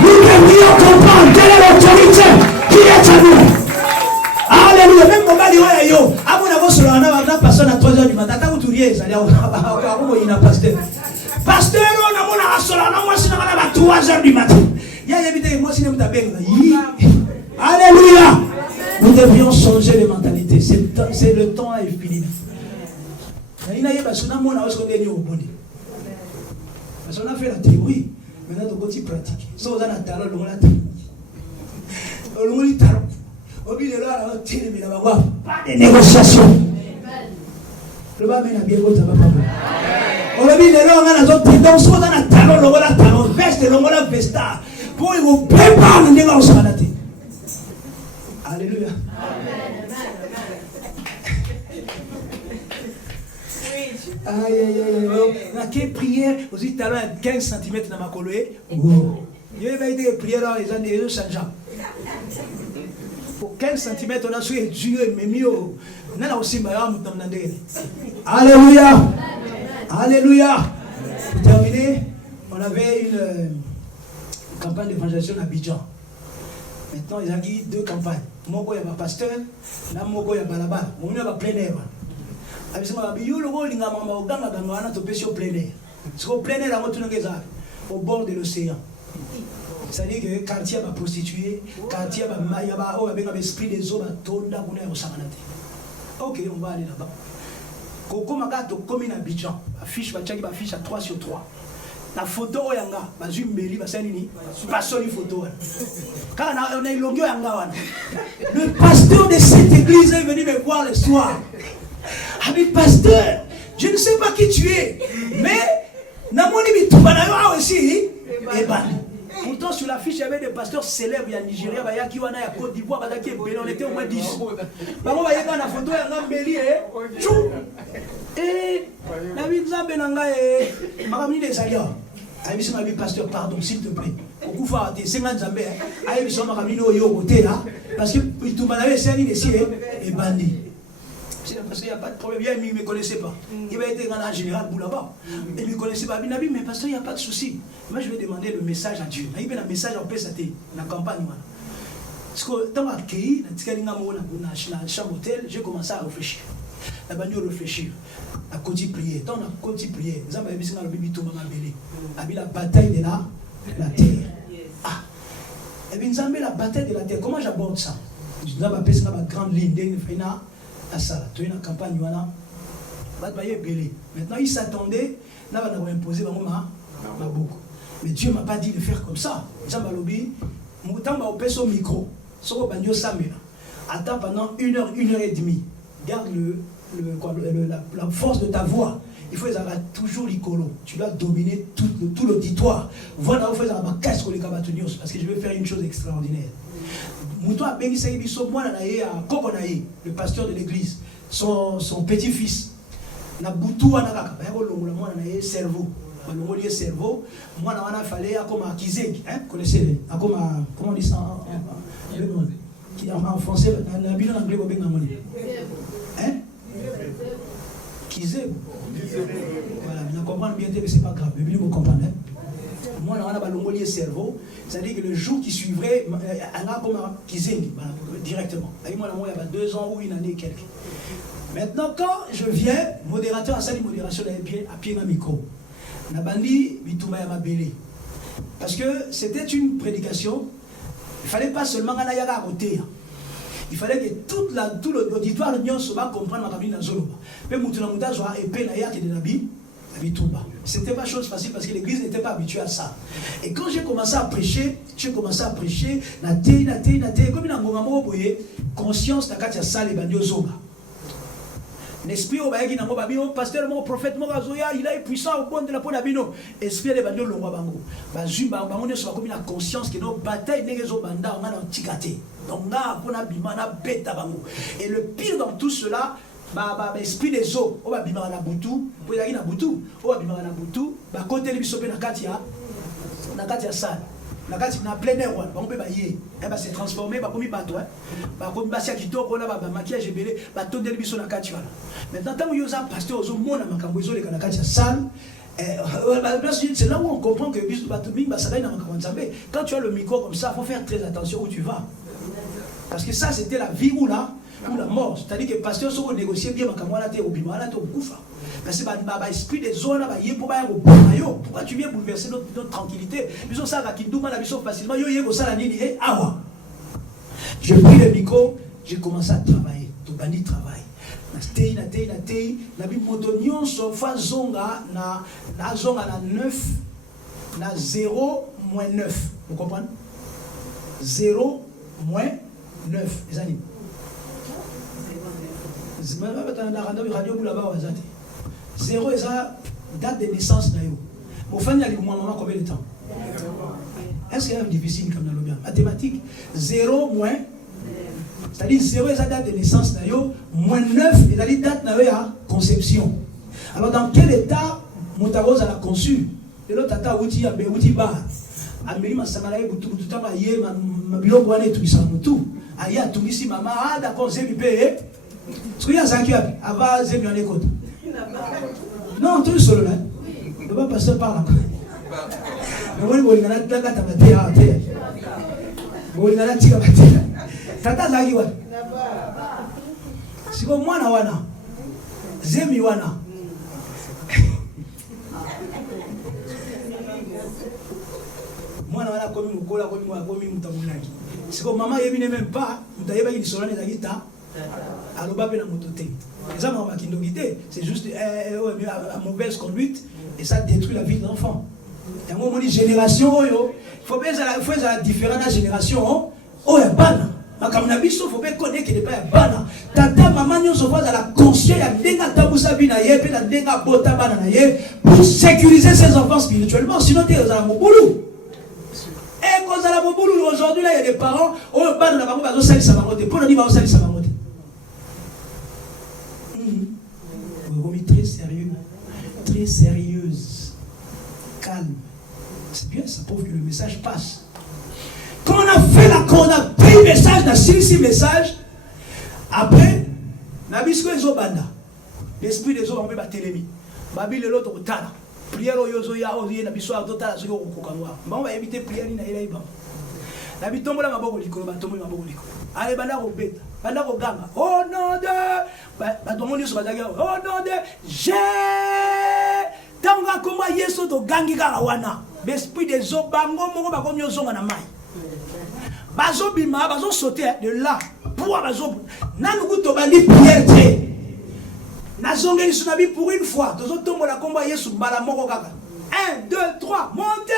Nous devrions comprendre quelle est l'autorité qui est à nous. Alléluia. Même mon mari, yo, à mon avis, sur la personne à 3h du matin, quand vous tournez, ça allait à pasteur. Pasteur, on a mon assola, moi, c'est à 3h du matin. Il y a évité, moi, si je me tape. Alléluia. Nous devrions changer de mentalité. C'est le temps est fini. Il y a parce qu'on a fait la théorie. Maintenant, on continue pratique. Si on a la talent, on a la théorie. On a la talent. On a pas de négociation. Le bas mène à bien votre papa. On a mis les langues à la zone tendance. On a la talent, on a la talent. Veste, on a la vesta. Pour vous préparer le négociation. Alléluia. Aïe, aïe, aïe. La prière, aussi, tu as 15 cm dans ma colonie. Je vais aider les prières dans les années de Saint-Jean. Pour 15 cm, on a su Dieu, mais mieux. On a aussi Alléluia. Alléluia. Pour terminer, on avait une campagne d'évangélisation à Abidjan. Maintenant, ils ont dit 2 campagnes. Moko ya pasteur, na moko ya balabala. On a plein air. Au bord de l'océan. C'est-à-dire que quartier va prostituer, quartier va avec l'esprit des eaux, ok, on va aller là-bas. Koko Magato comme à Abidjan, affiche à 3/3. La photo yanga, bazum meli basanini, passer une photo. Quand on a une longueur yanga. Le pasteur de cette église est venu me voir le soir. Ami pasteur, je ne sais pas qui tu es, mais Namoni Bitubanayo aussi, et pourtant sur l'affiche il y avait des pasteurs célèbres, il y a Nigeria, il y a Kiwana, il y a Côte d'Ivoire, on était au moins 10. Par contre, il y a la photo, il y a un bélier, et la vie de Zambenanga et Maramini des Alias. Aïe, ma vie, pasteur, pardon, s'il te plaît. Beaucoup faut arrêter, c'est un Zambé. Aïe, ma Maramini au côté là, parce que Bitubanayo, c'est un ici et bandit. Parce qu'il n'y a pas de problème, il ne me connaissait pas. Il va être en général pour là-bas. Il ne me connaissait pas. Mais pasteur, il n'y a pas de souci. Moi, je vais demander le message à Dieu. Il y a un message en paix, dans la campagne. Parce que dans la chambre d'hôtel, j'ai commencé à réfléchir. La bannière réfléchir. La côté prière. Dans la côté prière, nous avons vu la bataille de la terre. Ah! Et bien, nous avons la bataille de la terre. Comment j'aborde ça? Nous avons appelé ça la grande ligne. À ça, tu es dans la campagne, maintenant il s'attendait, là on va imposer beaucoup. Mais Dieu ne m'a pas dit de faire comme ça. Au micro, attends pendant 1h, 1h30. Garde la force de ta voix. Il faut avoir toujours l'icolo. Tu dois dominer tout l'auditoire. Voilà, il faut avoir parce que je vais faire une chose extraordinaire. Le pasteur de l'église, son petit-fils, cerveau. Moi, il fallait comme Kizeg, connaissez comment on dit ça en français, en anglais, hein? Kizeg. Voilà, vous comprenez bien que ce n'est pas grave, mais vous comprenez. Moi, on a un cerveau, c'est-à-dire que le jour qui suivrait, on a comme Kizeng, directement. Moi, il y a 2 ans ou une année et quelques. Maintenant, quand je viens, modérateur, à salle modération, à pied dans le micro. Parce que c'était une prédication, il ne fallait pas seulement en aller à côté. Il fallait que tout l'auditoire de Nyon soit comprendre ma dans Zolo. Mais Moutounamuta soit épée naïa qui est de Nabi. Ce n'était pas chose facile parce que l'église n'était pas habituée à ça. Et quand j'ai commencé à prêcher, la thé, comme il y a un moment où conscience n'a qu'à faire ça, les bandios zoba. L'esprit au baïki n'a pas mis, pasteur, mon prophète, mon razoya, il est puissant au point de la peau d'abino. Esprit des bandios l'ongo bango. Bazumba, on est sur la conscience que nos batailles n'est pas banda, on a un tigate. Donc là, on a bimana bête bango. Et le pire dans tout cela, esprit des eaux, on va bimara na butu, on va na butu, on va bimara na butu, ba côté les bisopé na katia salle. Na kati na plein air on peut bailler et ba se transformer ba komi bato ba komi ba sia kitoko na ba maquillage belé ba tondeli biso na kati wala. Maintenant tant yo za pasteur ozo mona makambo ezo leka na kati ya salle. C'est là où on comprend que quand tu as le micro comme ça, il faut faire très attention où tu vas. Parce que ça, c'était la vie ou la mort. C'est-à-dire que les pasteurs sont négociés bien, parce que l'esprit des zones, pourquoi tu viens bouleverser notre tranquillité? Je pris le micro, j'ai commencé à travailler. Tout bandit travaille. Na moto nyonso fa zonga na zonga na 9 na 0 moins 9. Vous comprenez? 0 moins 9. Les amis. Zéro est la date de naissance d'ailleurs. Au fin de la maman combien de temps? Est-ce qu'il y a difficile comme dans le bien? Mathématiques. 0 moins. C'est-à-dire 0 est la date de naissance d'ailleurs. Moins 9 est la date de conception. Alors dans quel état Montaroz a conçu? De l'autre tata outi ba. Ameli masamala butu tamba ye ma biloko wana etubisa mutu. Aya tubisi mama d'accord zemi pe. Ce qu'il y a ça qui ava zemi wana ekota. Non, tout seul là. Ne va pas passer par là. Mais on est là tanga tamate ah te. On est là tika bate. Tata zaki wa. Siko mwana wana. Zemi wana. Mwana wana komi mukola komi mutamulaki. Siko mama yebine même pas, mutayeba ki solane ezaki ta. Aloba pe na motote. Ça m'a kindogité, c'est juste une mauvaise conduite et ça détruit la vie de l'enfant. Il y a un moment de génération, il faut faire la différence de la génération. Oh, il y a bana. Comme il faut bien connaître qu'il n'y a pas bana. Tata, maman, nous sommes dans la conscience, il y a des pour sécuriser ses enfants spirituellement. Sinon, tu es dans mon boulot. Et quand on a mon boulot, aujourd'hui, il y a des parents, oh, bana, la maman va se salir sa maman. Pour le dire, va se salir sa maman. Très sérieux, très sérieuse, calme. C'est bien, ça prouve que le message passe. Quand on a pris le message, on a signé message, après, on a vu ce que les banda. L'esprit des autres, on peut battre l'ennemi. Babi le l'autre au tala. Prière au yozo ya au yé na biso au tala sur au kokangwa. On va éviter prière ni na ila iba. La bitombo la maboko likolo, batombo maboko likolo. Allez banda ko beta, banda ko ganga. Oh non de batombo ni so badaga. Oh non de Jésus. Tanga komba Yesu to gangi kaka wana. L'esprit des eaux bango moko bakomi ozonga na mai. Bazo bima bazo sauter de là. Pour bazo nanuku to bandi prière te. Nazongeli sunabi pour une fois. Tozo tombo la komba Yesu bala moko kaka. 1 2 3 montez.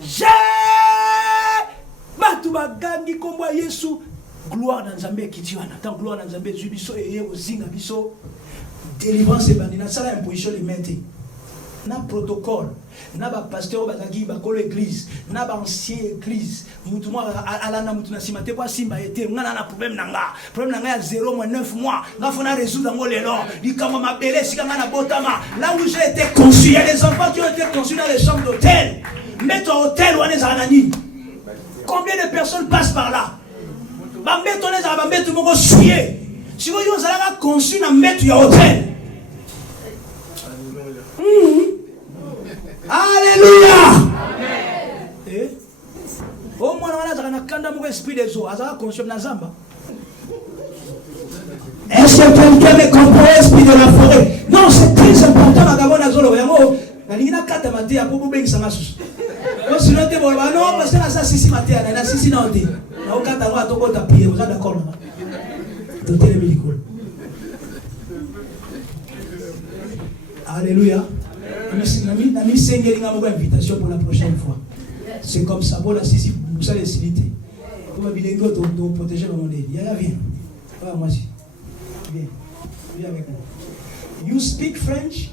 Jésus. Batouba gangi kombo Yesu. Gloire dans Nzambe kitiwana. Tant gloire dans Nzambe zubiso et ozinga biso. Délivrance et bandina. Ça la imposition de maître. Na protocole. Na ba pasteur bazaki ba kolo église. Na ba ancien église. Mutu moi alana mutu na simate kwa simba été. Ngana na problème nanga. Problème nanga ya 0 moins 9 mois. Nga fona résoudre ngo lelo. Likama mabele sikanga na botama. Là où j'ai été conçu, il y a des enfants qui ont été conçus dans les chambres d'hôtel. Mais ton hôtel ou les anani. Combien de personnes passent par là? Bambeto les abambeto moko suye. Si vous avez conçu na metu ya hôtel. Alléluia. Amen. Au moins on a kanda moko esprit des eaux. Azara conçu na zamba. Est-ce que quelqu'un me comprend esprit de la forêt? Non, c'est très important à Gabon azolo yango. Na lingina kata mate ya popo bengi sanga susu. Sinon te bon non parce que na ça sisi mate na sisi na ote. Na okata ngo atoko ta prier, vous êtes d'accord là? Totele médical. Alléluia. Nami sengeli nga moko invitation pour la prochaine fois. C'est comme ça bon la sisi vous allez faciliter. Pour bilingo to protéger le monde. Yaya viens. Voilà moi aussi. Viens. Viens avec moi. You speak French?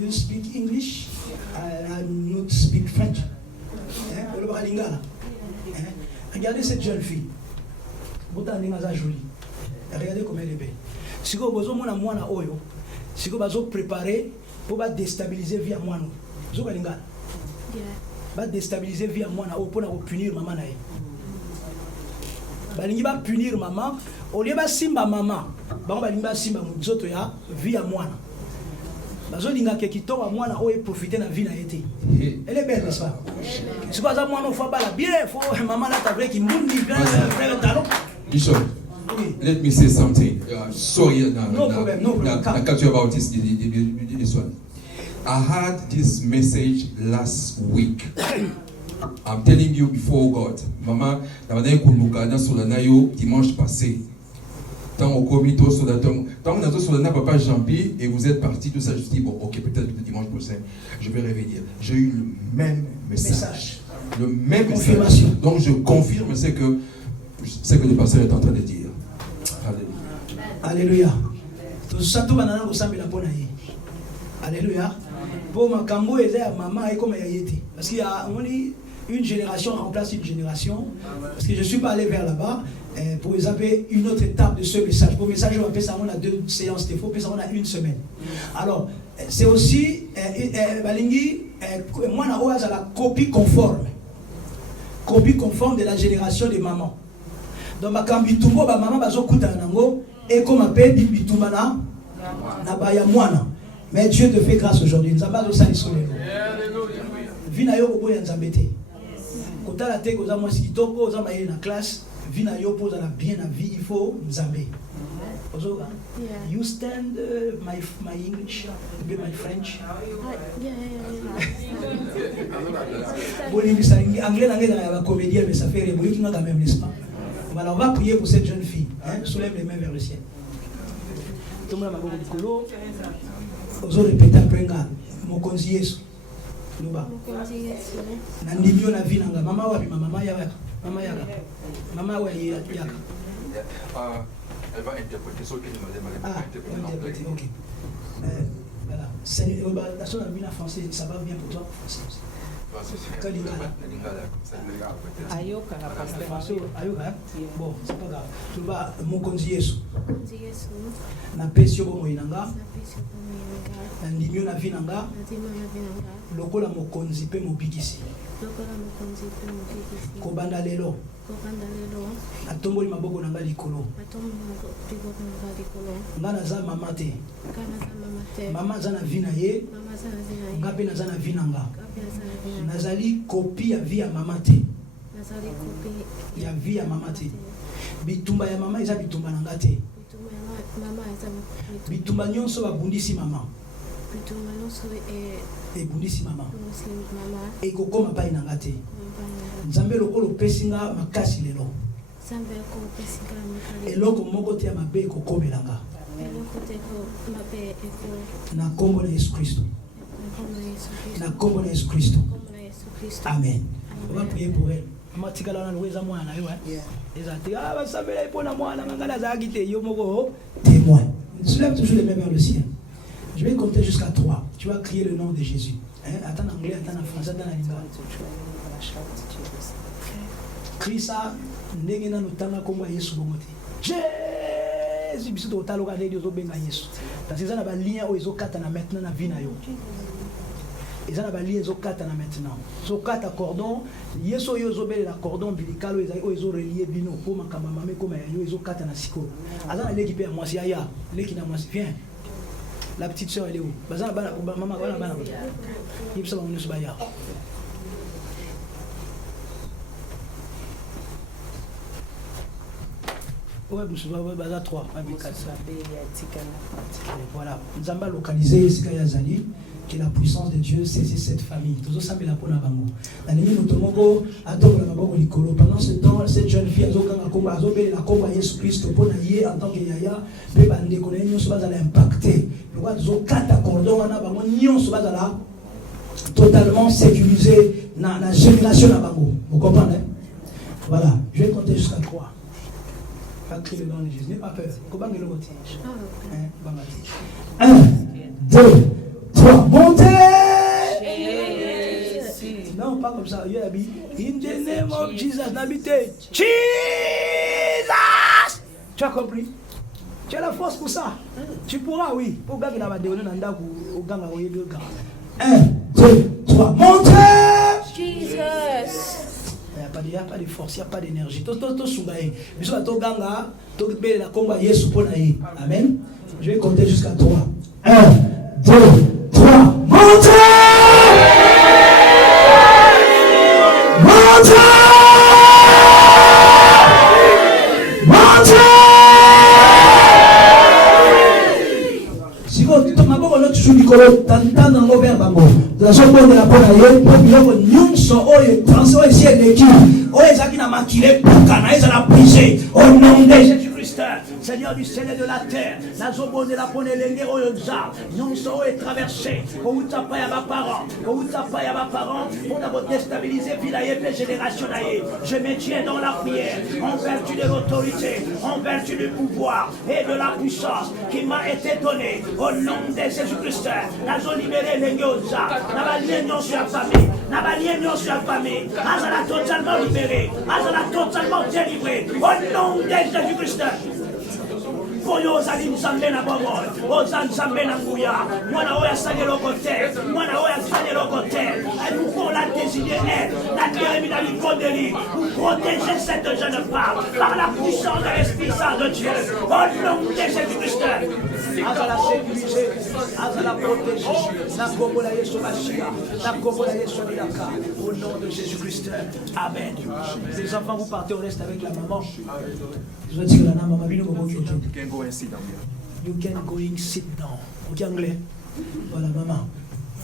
You speak English? I not speak French. Regardez cette jeune fille. Regardez comme elle est belle. Si vous avez besoin de moi, si vous avez préparé pour déstabiliser vie à moi, vous avez déstabiliser vie à moi pour punir maman. Balingi ba punir maman, au lieu ba simba maman, balingi ba simba mzoto ya vie à moi. Bazo linga ke kitoko à moi na o profiter na vie na été. Elle est belle, n'est-ce pas? C'est pas ça moi non faut bala bien, faut maman là ta vrai qui mundi bien le talon. Bishop, let me say something. Sorry, no problem. I cut you about this one. I had this message last week. I'm telling you before God. Maman, dimanche passé. Tant au comité, tant on a sur le papa Jean-Pierre et vous êtes parti, tout ça, je me dis, bon, ok, peut-être le dimanche prochain, je vais revenir. J'ai eu le même message. Le même message. Donc je confirme ce que le pasteur est en train de dire. Alléluia. Alléluia. Pour ma cambo et maman et comme parce qu'il y a une génération remplace une génération. Parce que je ne suis pas allé vers là-bas pour exemple une autre étape de ce message. Pour le message, on appelle ça on a 2 séances de faux, on a 1 semaine. Alors, c'est aussi Balingi, moi on la copie conforme. Copie conforme de la génération des mamans. Donc ma cambitumbo ba maman bazo kuta nango et comme appelle bitumba na baya mwana. Mais Dieu te fait grâce aujourd'hui. Nous avons ça isolé. Vina yo boya nzambete. Kota la te koza moi sikitoko oza maye na classe, vina yo poza la bien la vie, il faut nzambe. Ozo you stand my English, my French. Bon English anglais dans la comédie mais ça fait révoluer qui n'a quand même n'est-ce pas. Voilà, on va prier pour cette jeune fille, hein? Soulève les mains vers le ciel. Tout le monde m'a beaucoup de colo. Ozo répéter après nga mokonzi Yesu. Luba. Nandimio na vie nanga mama wapi mama yaka. Mama wa yaka. Elle va interpréter ce que nous allons interpréter. OK. Voilà. C'est la seule amie en français, ça va bien pour toi français aussi. Ayoka bon, c'est pas grave. Tu vas mokonzi Yesu. Na pesio bo moinanga. Na ndimio na vinanga. Lokola mokonzi pe mobikisi. Kobanda lelo. Atomboli maboko nanga likolo. Ngana za mama te. Mama za na vina ye. Ngape na za na vinanga. Nazali copie ya vie ya mama te. Ya vie ya mama te. Bitumba ya mama eza bitumba nanga te. Bitumba nyonso babundisi mama. Ebundisi mama. Ekokoma pai nanga te. Nzambe lokolo pesinga makasi lelo. Eloko moko te ya mabe ekokomelanga. Na kombo na Yesu Kristo. Na kombo na Yesu Kristo. Amen. On va prier pour elle. Maman tikala na luweza mwana yo ezati basabela ipona mwana ngana za kite yo moko témoin. Soulève toujours les mains vers le ciel. Je vais compter jusqu'à 3. Tu vas crier le nom de Jésus. Attends en anglais, attends en français, attends en lingala. Crie ça ndenge na notanga kombo Yesu bongote. Jésus biso to taloka ndenge ozobenga Yesu. Parce que ça na ba lien o ezokata na maintenant na vie na yo. Et ça na ba lien ezokata na maintenant. Zokata cordon, Yesu yo zobele la cordon ombilical o ezo relier bino ko makamba mame ko yo ezokata na siko. Azana leki pe moi si aya, leki na moi viens. La petite sœur elle est où? Bazana bana maman bana. Yipsa ba nous baya. Ouais, monsieur, baza 3, voilà. Nous avons localisé Iskaya Zali, que la puissance de Dieu saisit cette famille. Tous ensemble la pona bango. La nuit nous tomons à tomber la bango likolo. Pendant ce temps, cette jeune fille a zobé la comba Jésus Christ pour naïe en tant que yaya, pe bande connaît nous soit à l'impacter. Le roi zo kata cordon na bango nyon soit à la totalement sécurisé na la génération na bango. Vous comprenez? Voilà, je vais compter jusqu'à 3. Pas crier le nom de Jésus, n'aie pas peur. Comment est le vote? 1, 2, 3, montez! Non, pas comme ça. Il y a la Bible. In the name of Jesus, n'habitez. Jesus! Tu as compris? Tu as la force pour ça. Tu pourras, oui. Pour gagner la vidéo, on a au gang à Oye Bilga. 1, 2, 3, montez! Jesus. Il n'y a pas de force, il n'y a pas d'énergie. Tout soubaye. Bisous à ton ganga, tout belle la combat Yesu pour naïe. Amen. Je vais compter jusqu'à 3. 1, 2, 3, montez! Montez! Montez! Si vous avez toujours dit que vous avez dans le verbe, vous avez de la bonne aïe, vous avez une son, transfert ici et l'équipe, vous avez maquillé, vous avez brisé, au nom de Jésus-Christ, Seigneur du ciel et de la terre, la zobone de la bonne lengue, non son est traversé, vous n'avez pas à vos parents, vous n'avez pas à vos parents, on a déstabilisé la génération. Je me tiens dans la prière, en vertu de l'autorité, en vertu du pouvoir et de la puissance qui m'a été donnée, au nom de Jésus-Christ, nous avons libéré les Nyoza, nous avons lié sur la famille, nous avons lié sur la famille, nous avons totalement libéré, nous avons totalement délivré, au nom de Jésus-Christ. Oyo zali nzambe na bongo, oza nzambe na nguya, mwana oya sanye lokote, mwana oya sanye lokote, pour la désigner, la guérir dans le condéli, pour protéger cette jeune femme par la puissance de l'Esprit Saint de Dieu, au nom de Jésus-Christ. À la sécuriser, à la protéger, la kobola yeso bashia, la kobola yeso bilaka, au nom de Jésus-Christ. Amen. Les enfants, vous partez, on reste avec la maman. Je vais dire la maman, you can go and sit down. Ok, anglais. Voilà, maman.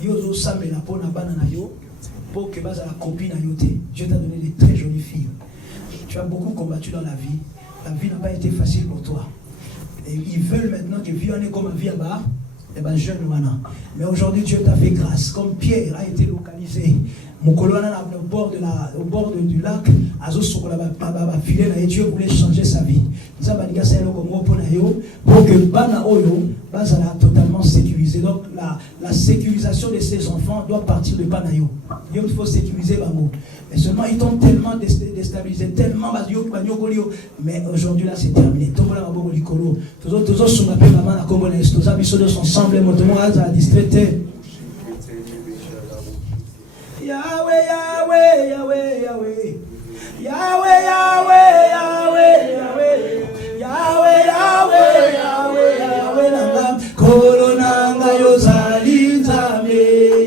Yo zo sambe la pona banana yo pour que base à la copine à yoté. Dieu t'a donné des très jolies filles. Tu as beaucoup combattu dans la vie. La vie n'a pas été facile pour toi. Et ils veulent maintenant que vie en est comme vie à bas. Eh ben jeune maintenant. Mais aujourd'hui Dieu t'a fait grâce. Comme Pierre a été localisé. Mon colonel au bord du lac, Dieu voulait changer sa vie. Pour que Bana Oyo soit totalement sécurisé. Donc la sécurisation de ses enfants doit partir de Banayo. Il faut sécuriser Bango. Mais seulement ils t'ont tellement déstabilisé, tellement mais aujourd'hui là c'est terminé. Yahweh, Yahweh, Yahweh, Yahweh. Yahweh, Yahweh, Yahweh, Yahweh. Yahweh, Yahweh, Yahweh, Yahweh, Nanga. Kolonanga yozali nzambe.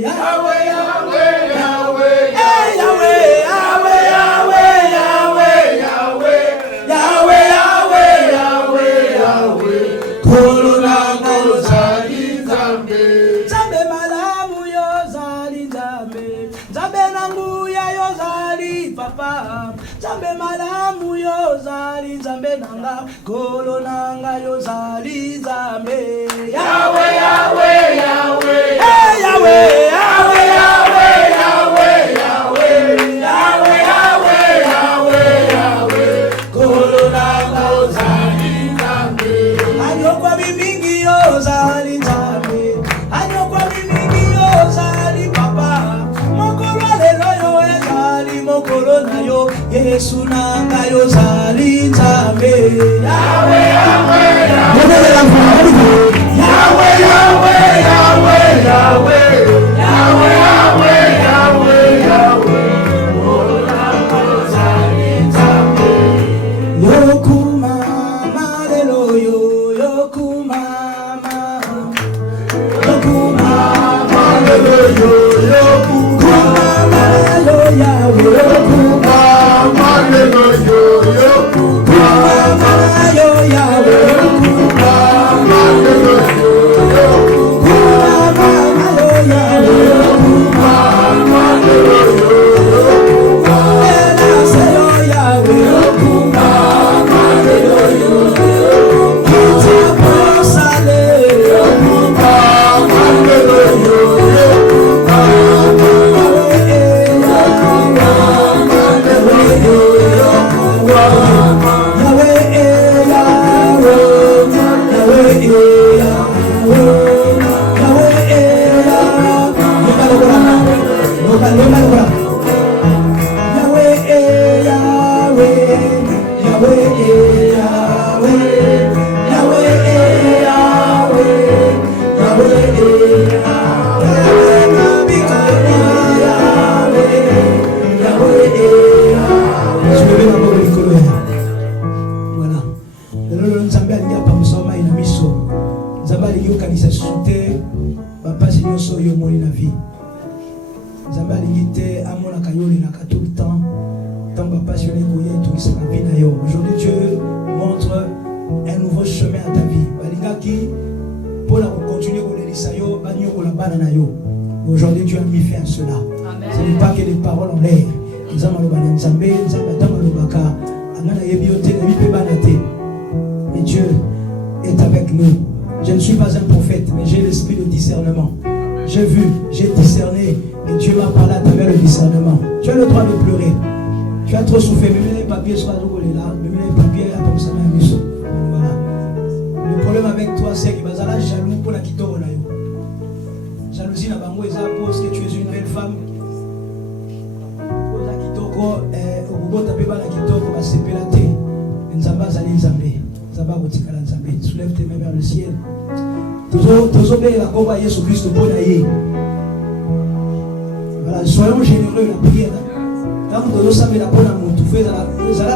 Yahweh, Yahweh, Yahweh. Hey, Yahweh, Yahweh, Yahweh, Yahweh, Yahweh. Yahweh, Yahweh, Yahweh, Yahweh. Kolonanga yozali nzambe. Nzambe malamu yozali nzambe. Nzambe nanguya yozali papa. Nzambe malamu yozali nzambe nanga. Kolo nanga yozali nzambe. Yahweh, Yahweh, Yahweh. Hey, Yahweh, Yahweh, Yahweh, Yahweh, Yahweh. Yahweh, Yahweh, Yahweh, Yahweh. Kolo nanga yozali nzambe. Anyokwa bimingi yozali nzambe. Anyokwa bimingi yozali papa. Mokolo na yo Yesu nanga yo zali nzambe. Yahweh, Yahweh, Yahweh. Yahweh, Yahweh, Yahweh, Yahweh. Yahweh, kanisa sute papa seigneur so yo moni na vie nzambe alingi amona kayoli na tout le temps tant papa seigneur koye tout ça la vie na yo. Aujourd'hui Dieu montre un nouveau chemin à ta vie balingaki pour la continuer au lelisa yo banyo ko la bana na yo. Aujourd'hui Dieu a mis fin à cela. Ce n'est pas que des paroles en l'air. Nzambe lo bana nzambe tama lo baka angana yebi yote na bipe bana te. Et Dieu est avec nous. Je ne suis pas un prophète, mais j'ai l'esprit de discernement. J'ai vu, j'ai discerné, et Dieu m'a parlé à travers le discernement. Tu as le droit de pleurer. Tu as trop souffert, même les papiers sont à tout là, même les papiers à ton sama miso. Voilà. Le problème avec toi, c'est que tu es jaloux pour la kitoro na yo. Jalousie na bango eza parce que tu es une belle femme. Pour la kitoko, au taper ba la kitoko ba sepela te. Nzamba zali nzambe. Soulève tes mains vers le ciel. Toujours bien la combat Jésus Christ pour naïe. Voilà, soyons généreux la prière. Quand nous sommes la bonne amour, tu fais la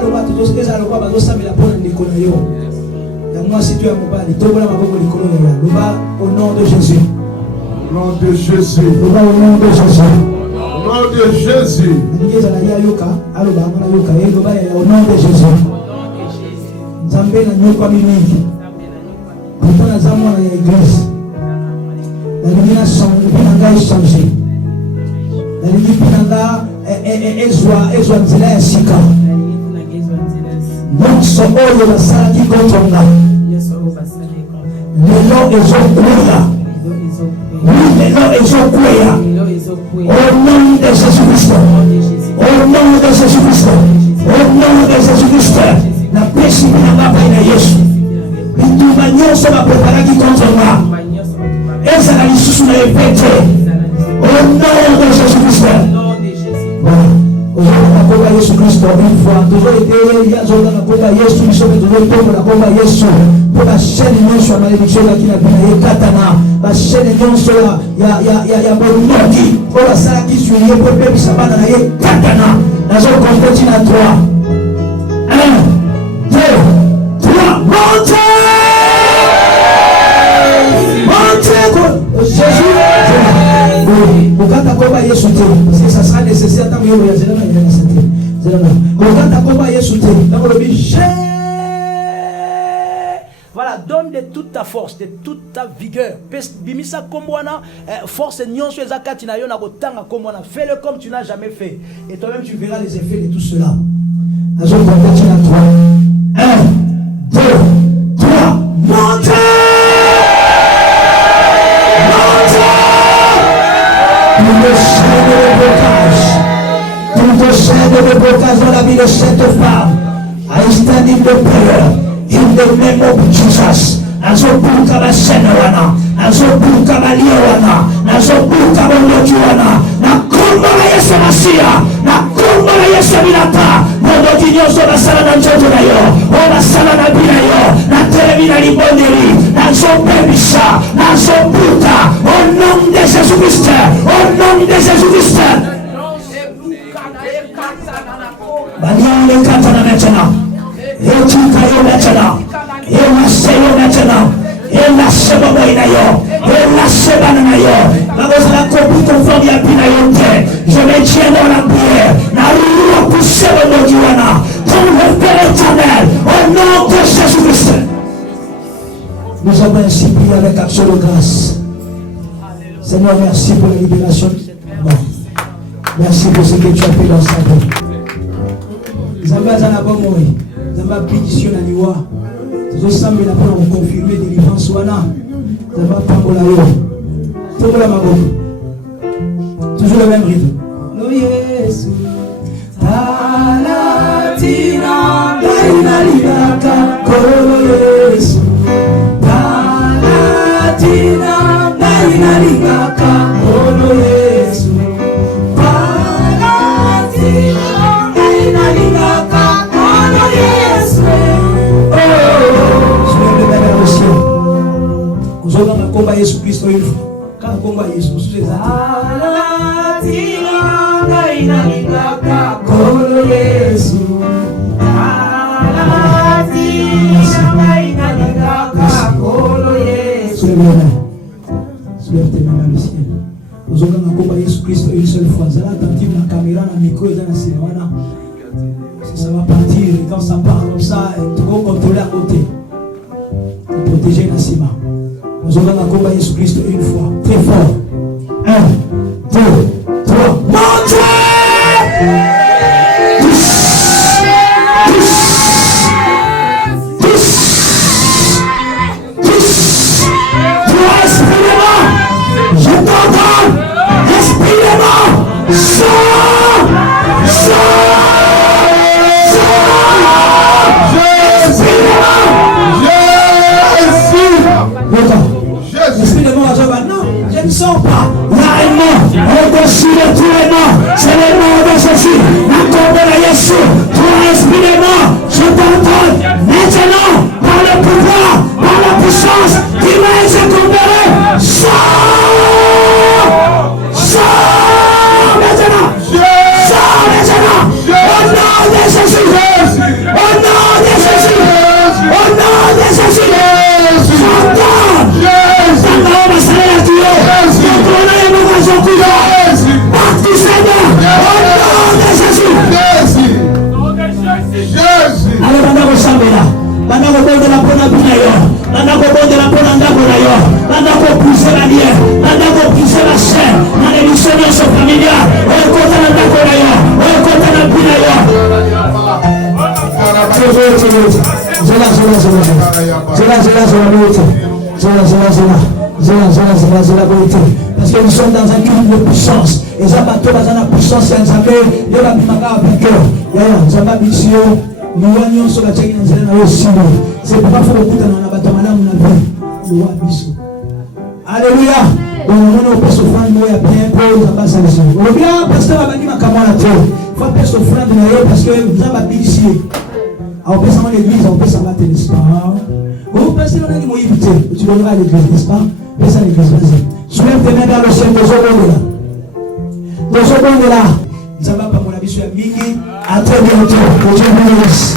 loi, tu dois faire la loi, tu dois faire la bonne Nicolas. Dans moi, si tu as mon bali, tu dois avoir mon Nicolas. Au nom de Jésus. Au nom de Jésus. Au nom de Jésus. Au nom de Jésus. Au nom de Jésus. Nzambe na nyoko mingi pourtant na zamwa na église la lumière changer la lumière ezwa nzela ya sika nyonso oyo basalaki kontonga lelo ezokweya lelo ezokweya au nom de Jésus-Christ, au nom de Jésus-Christ, au nom de Jésus-Christ. La pêche n'a pas na Yesu. Bitumba nyonso bapreparaki contre moi. Ezala lisusu na epete. Au nom de Jésus-Christ. Aujourd'hui, la combat Yesu Christ une fois. Toujours été, il y a Zola la combat Yesu, nous sommes toujours tombés la combat Yesu. Pour la chaîne nyonso ya malédiction qui n'a pas ye katana. La chaîne nyonso ya borumoki. Pour la sala qui suit ye pour pepe sabana na ye katana. Nazo compétit na 3. 1, 2, 3, montez! Montez! Jésus! Quand tu as Yesu, ça sera nécessaire tant que tu voilà, donne de toute ta force, de toute ta vigueur. Bimisa kombwana, force nyonso ezakati na yo na kotanga kombwana. Fais-le comme tu n'as jamais fait. Et toi-même tu verras les effets de tout cela. 1, 2, 3, montez! Tout chaîne de blocage dans la vie de cette femme. I stand in the prayer in the name of Jesus. Nazobuka basene wana, nazobuka balie wana, nazobuka bondoki wana, nakomba Yesu Masia, nakomba Yesu Bilata, bondoki nyonso basala na nzoto na yo, o basala na bina yo, na telemi na libondeli, nazobebisa, nazobuka, au nom de Jésus-Christ, au nom de Jésus-Christ. Baliale katana maintenant. Etika yo maintenant. Elase yo maintenant. Elase baba ina yo. Elase bana na yo. Bagoza la copie conforme ya bina yo te. Je me tiens dans la prière. Na rua pousser le nom du wana. Ton le Père éternel. Au nom de Jésus-Christ. Nous avons ainsi prié avec action de grâce. Seigneur, merci pour la libération. Bon. Merci pour ce que tu as fait dans sa vie. Zamba zana bomoi, zamba pétition na liwa. Toujours sambe la pour confirmer délivrance wana. Zamba pambola yo. Tombola maboko. Toujours le même rythme. No Yesu. Talatina baina libaka kolo Yesu. Talatina baina libaka kolo Yesu. Talatina combat Yesu Kristo une fois. Quand combat Yesu, vous êtes à fois. Ça va attentif la caméra, la micro, et dans la cinéma. Ça va partir. Et quand ça part comme ça, tu vas contrôler à côté. Pour protéger la cima. Nous allons la combat Jésus-Christ une fois. Très fort. 1, 2, 3. Montez! Je t'entends, respirez-moi, respirez-moi, non, je ne sens pas, là et moi, au-dessus de tous les morts, c'est le nom de Jésus, la tombe de Jésus, toi respirez-moi, je t'entends, maintenant, par le pouvoir, par la puissance, qui m'a été comparé, parce que nous sommes dans un culte de puissance. Et ça va tout dans la puissance, c'est un jamais. Il y a un vainqueur. Il y a un ambitieux. Nous voyons sur la tête c'est pourquoi il faut beaucoup dans la bataille. Alléluia. Donc, on peut s'offrir un mot à bien pour les ambassadeurs. On bien, pasteur, on va dire comment la terre. Il faut faire s'offrir de l'air parce que nous avons ambitieux. On peut s'en l'église, on peut s'en battre, n'est-ce pas? Vous pensez qu'on a dit, tu donneras à l'église, n'est-ce pas? Fais ça à l'église, vas-y. Soulève tes mains vers le ciel, deux secondes là. Nous allons pas mon avis sur la Bible. À très bientôt. Que Dieu vous bénisse.